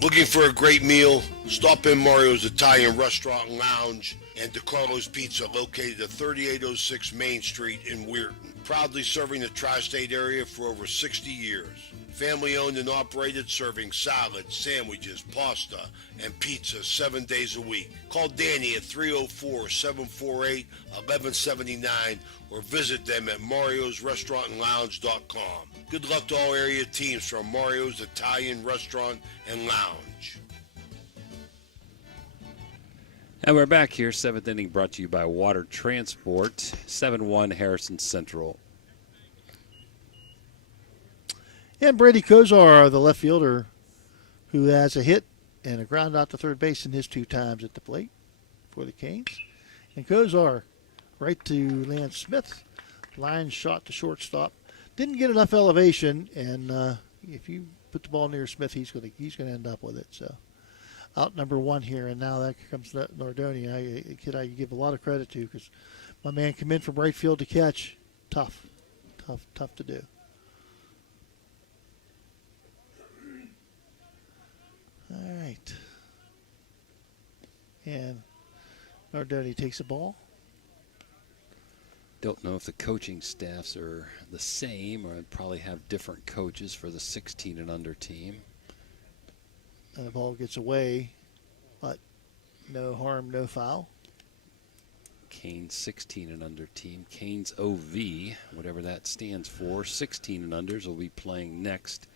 Looking for a great meal? Stop in Mario's Italian Restaurant and Lounge and DeCarlo's Pizza, located at 3806 Main Street in Weirton. Proudly serving the tri-state area for over 60 years. Family owned and operated, serving salads, sandwiches, pasta, and pizza 7 days a week. Call Danny at 304-748-1179 or visit them at mariosrestaurantandlounge.com. Good luck to all area teams from Mario's Italian Restaurant and Lounge. And we're back here, seventh inning brought to you by Water Transport, 7-1 Harrison Central. And Brady Kozar, the left fielder, who has a hit and a ground out to third base in his 2 times at the plate for the Canes. And Kozar right to Lance Smith. Line shot to shortstop. Didn't get enough elevation, and if you put the ball near Smith, he's going to end up with it. So out number 1 here, and now that comes Nardoni. A kid I give a lot of credit to because my man come in from right field to catch. Tough to do. All right. And Nardoni takes the ball. Don't know if the coaching staffs are the same or probably have different coaches for the 16 and under team. And the ball gets away, but no harm, no foul. Canes 16 and under team. Canes OV, whatever that stands for. 16 and unders will be playing next.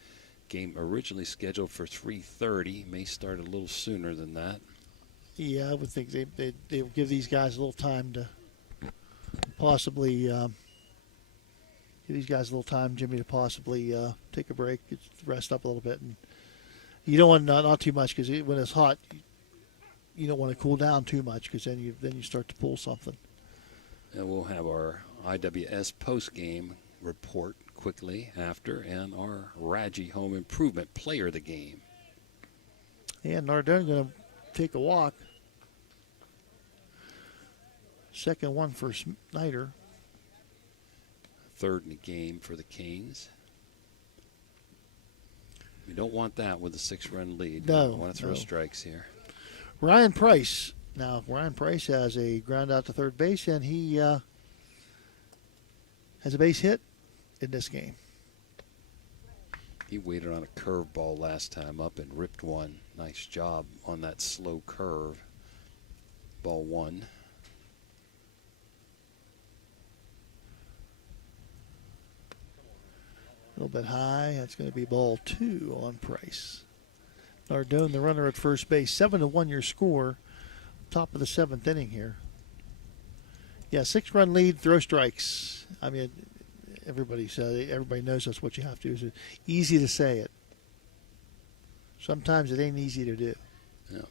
Game originally scheduled for 3:30. May start a little sooner than that. Yeah, I would think they'll give these guys a little time to possibly Jimmy, to possibly take a break, rest up a little bit. And you don't want not too much because when it's hot, you don't want to cool down too much because then you start to pull something. And we'll have our IWS post-game report quickly after, and our Raggi Home Improvement Player of the Game. And Nardone going to take a walk. Second one for Snyder. Third in the game for the Canes. We don't want that with a 6-run lead. No. We want to throw strikes here. Ryan Price. Now, Ryan Price has a ground out to third base, and he has a base hit in this game. He waited on a curveball last time up and ripped one. Nice job on that slow curve. Ball 1. A little bit high. That's going to be ball 2 on Price. Nardone, the runner at first base. 7-1 your score. Top of the 7th inning here. Yeah, 6-run lead, throw strikes. I mean, everybody knows that's what you have to do. It's easy to say it. Sometimes it ain't easy to do. Yeah.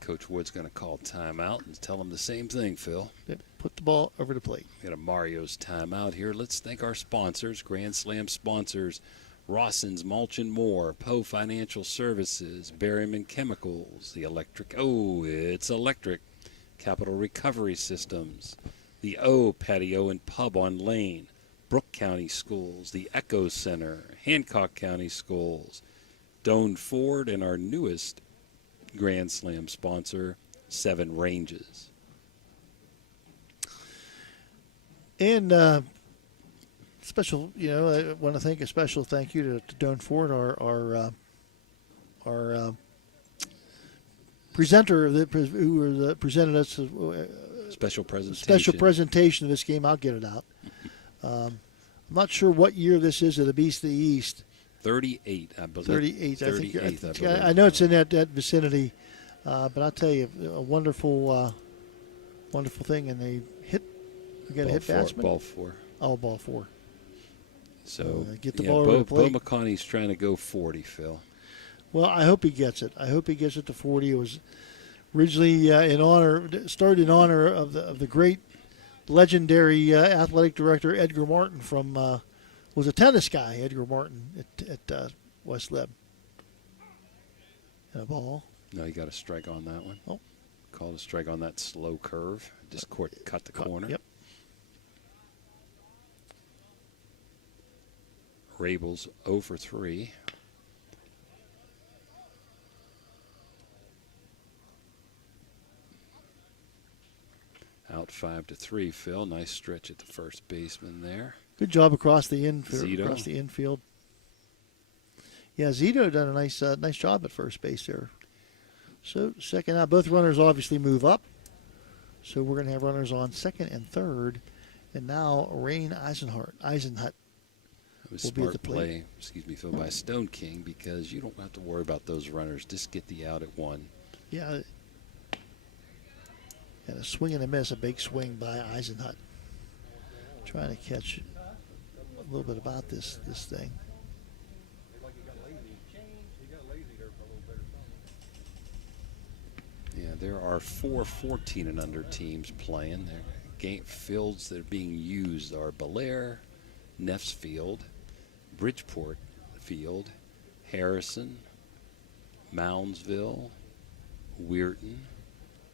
Coach Wood's going to call timeout and tell him the same thing, Phil. Yep. Put the ball over the plate. We got a Mario's timeout here. Let's thank our sponsors, Grand Slam sponsors, Rawson's Mulch and More, Poe Financial Services, Berryman Chemicals, the electric, it's electric, Capital Recovery Systems, the O Patio and Pub on Lane, Brooke County Schools, the Echo Center, Hancock County Schools, Doane Ford, and our newest Grand Slam sponsor, 7 Ranges. And special, I want to thank a special thank you to Doane Ford, our presenter who presented us special presentation. Special presentation of this game. I'll get it out. I'm not sure what year this is of the Beast of the East. 38, I believe. 38. 38th, I believe. I know it's in that vicinity, but I'll tell you, a wonderful thing. And they hit. We got a hit batsman. Ball 4. Oh, ball 4. So get the ball over the plate. Bo McConney's trying to go 40, Phil. Well, I hope he gets it. I hope he gets it to 40. It was originally started in honor of the great, legendary athletic director Edgar Martin was a tennis guy, Edgar Martin at West Leb. And a ball. No, you got a strike on that one. Oh. Called a strike on that slow curve. Just cut the corner. Yep. Rabel's 0 for 3. Out 5-3, Phil. Nice stretch at the first baseman there. Good job across the infield. Zito. Yeah, Zito done a nice job at first base there. So second out, both runners obviously move up. So we're going to have runners on second and third. And now Rain Eisenhut It was smart play, Phil, by Stone King, because you don't have to worry about those runners. Just get the out at 1. Yeah. And a swing and a miss, a big swing by Eisenhut. Trying to catch a little bit about this thing. Yeah, there are 4 14 and under teams playing. Their game fields that are being used are Belair, Neff's Field, Bridgeport Field, Harrison, Moundsville, Weirton,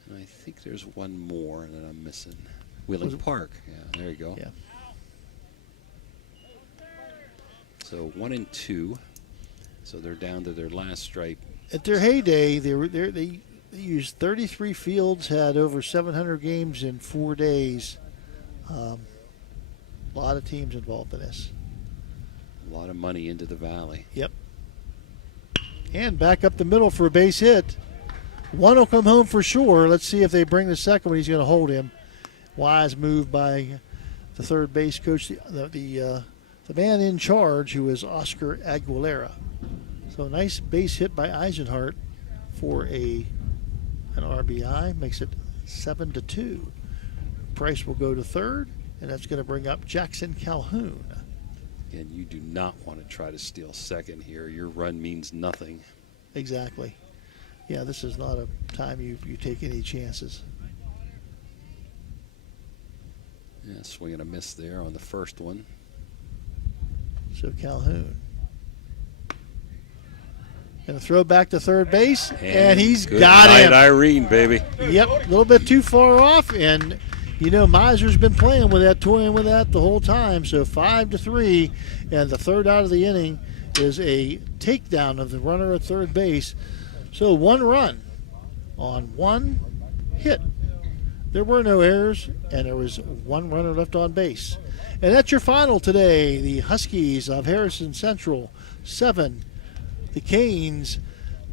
and I think there's one more that I'm missing. Wheeling Park. Yeah, there you go. Yeah. So 1 and 2. So they're down to their last stripe. At their heyday, they used 33 fields, had over 700 games in 4 days. A lot of teams involved in this. A lot of money into the valley. Yep. And back up the middle for a base hit. One will come home for sure. Let's see if they bring the second one. He's going to hold him. Wise move by the third base coach, the man in charge, who is Oscar Aguilera. So nice base hit by Eisenhart for an RBI. Makes it 7-2. Price will go to third, and that's going to bring up Jackson Calhoun. And you do not want to try to steal second here. Your run means nothing. Exactly. Yeah, this is not a time you take any chances. Yeah, swing and a miss there on the first one. So Calhoun. Going to throw back to third base, and he's got him. Good night, Irene, baby. Yep, a little bit too far off, and Miser's been playing with that, toying with that the whole time. So 5-3, and the third out of the inning is a takedown of the runner at third base. So 1 run on 1 hit. There were no errors, and there was 1 runner left on base. And that's your final today. The Huskies of Harrison Central 7, the Canes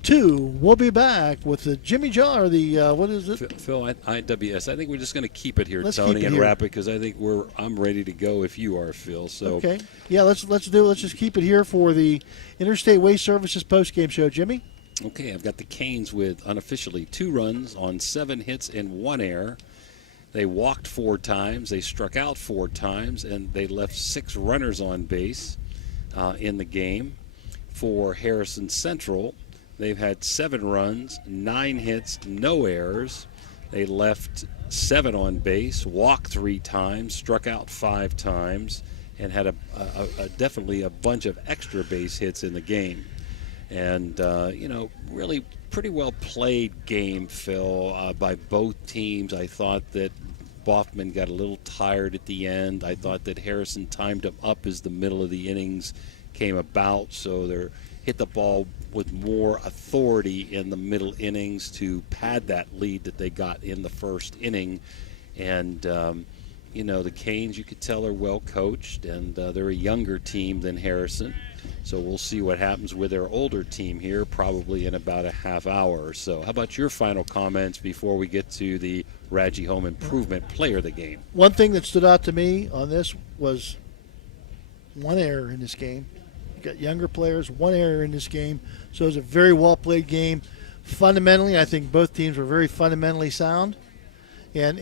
2. We'll be back with the Jimmy John, or the, what is it? Phil, IWS. I think we're just going to keep it here, Let's Tony, keep it and here. wrap it, because I think I'm ready to go if you are, Phil. So Okay. Yeah, let's just keep it here for the Interstate Waste Services postgame show. Jimmy? Okay, I've got the Canes with unofficially 2 runs on 7 hits and 1 error. They walked 4 times, they struck out 4 times, and they left 6 runners on base in the game. For Harrison Central, they've had 7 runs, 9 hits, no errors. They left 7 on base, walked 3 times, struck out 5 times, and had definitely a bunch of extra base hits in the game. And, really pretty well played game, Phil, by both teams. I thought that Boffman got a little tired at the end. I thought that Harrison timed him up as the middle of the innings came about, so they hit the ball with more authority in the middle innings to pad that lead that they got in the first inning. And, the Canes, you could tell, are well coached, and they're a younger team than Harrison. So we'll see what happens with their older team here, probably in about a half hour or so. How about your final comments before we get to the Radji Home Improvement Player of the Game? One thing that stood out to me on this was one error in this game. You got younger players, one error in this game. So it was a very well-played game. Fundamentally, I think both teams were very fundamentally sound, and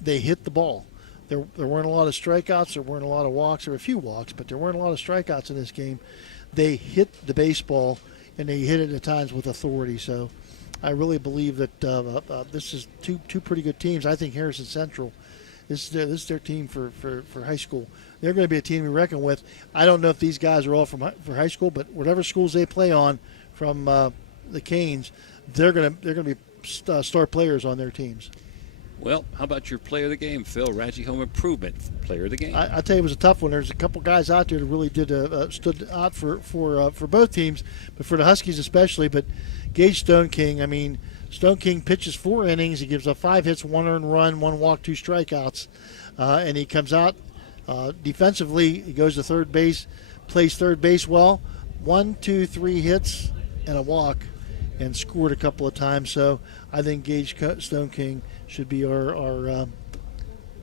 they hit the ball. There weren't a lot of strikeouts. There weren't a lot of walks. There were a few walks, but there weren't a lot of strikeouts in this game. They hit the baseball, and they hit it at times with authority. So I really believe that this is two pretty good teams. I think Harrison Central, this is their team for high school. They're going to be a team we reckon with. I don't know if these guys are all for high school, but whatever schools they play on from the Canes, they're going to be star players on their teams. Well, how about your player of the game, Phil? Radji Home Improvement Player of the Game. I tell you, it was a tough one. There's a couple guys out there that really did stood out for both teams, but for the Huskies especially. But Gage Stone King, Stone King pitches 4 innings. He gives up 5 hits, 1 earned run, 1 walk, 2 strikeouts, and he comes out defensively. He goes to third base, plays third base well, 1, 2, 3 hits and a walk, and scored a couple of times. So I think Gage Stone King should be our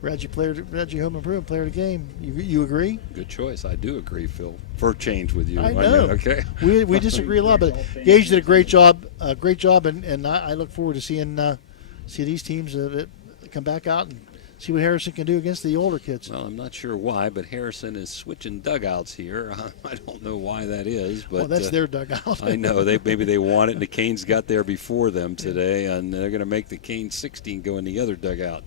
Radji Home Improvement Player of the Game. You agree? Good choice. I do agree, Phil. For change with you. I know. Okay. We disagree a lot, but Gage did a great job. And I look forward to seeing these teams that come back out and see what Harrison can do against the older kids. Well, I'm not sure why, but Harrison is switching dugouts here. I don't know why that is, but well, that's their dugout. I know maybe they want it, and the Canes got there before them today, and they're going to make the Canes 16 go in the other dugout.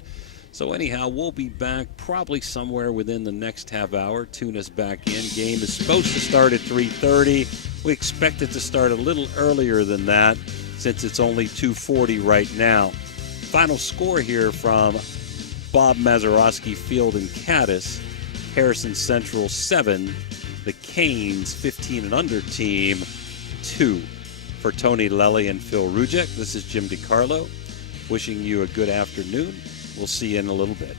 So anyhow, we'll be back probably somewhere within the next half hour. Tune us back in. Game is supposed to start at 3:30. We expect it to start a little earlier than that, since it's only 2:40 right now. Final score here from Bob Mazeroski Field in Cadiz: Harrison Central 7, the Canes 15 and under team 2. For Tony Lelly and Phil Rujek, this is Jim DiCarlo wishing you a good afternoon. We'll see you in a little bit.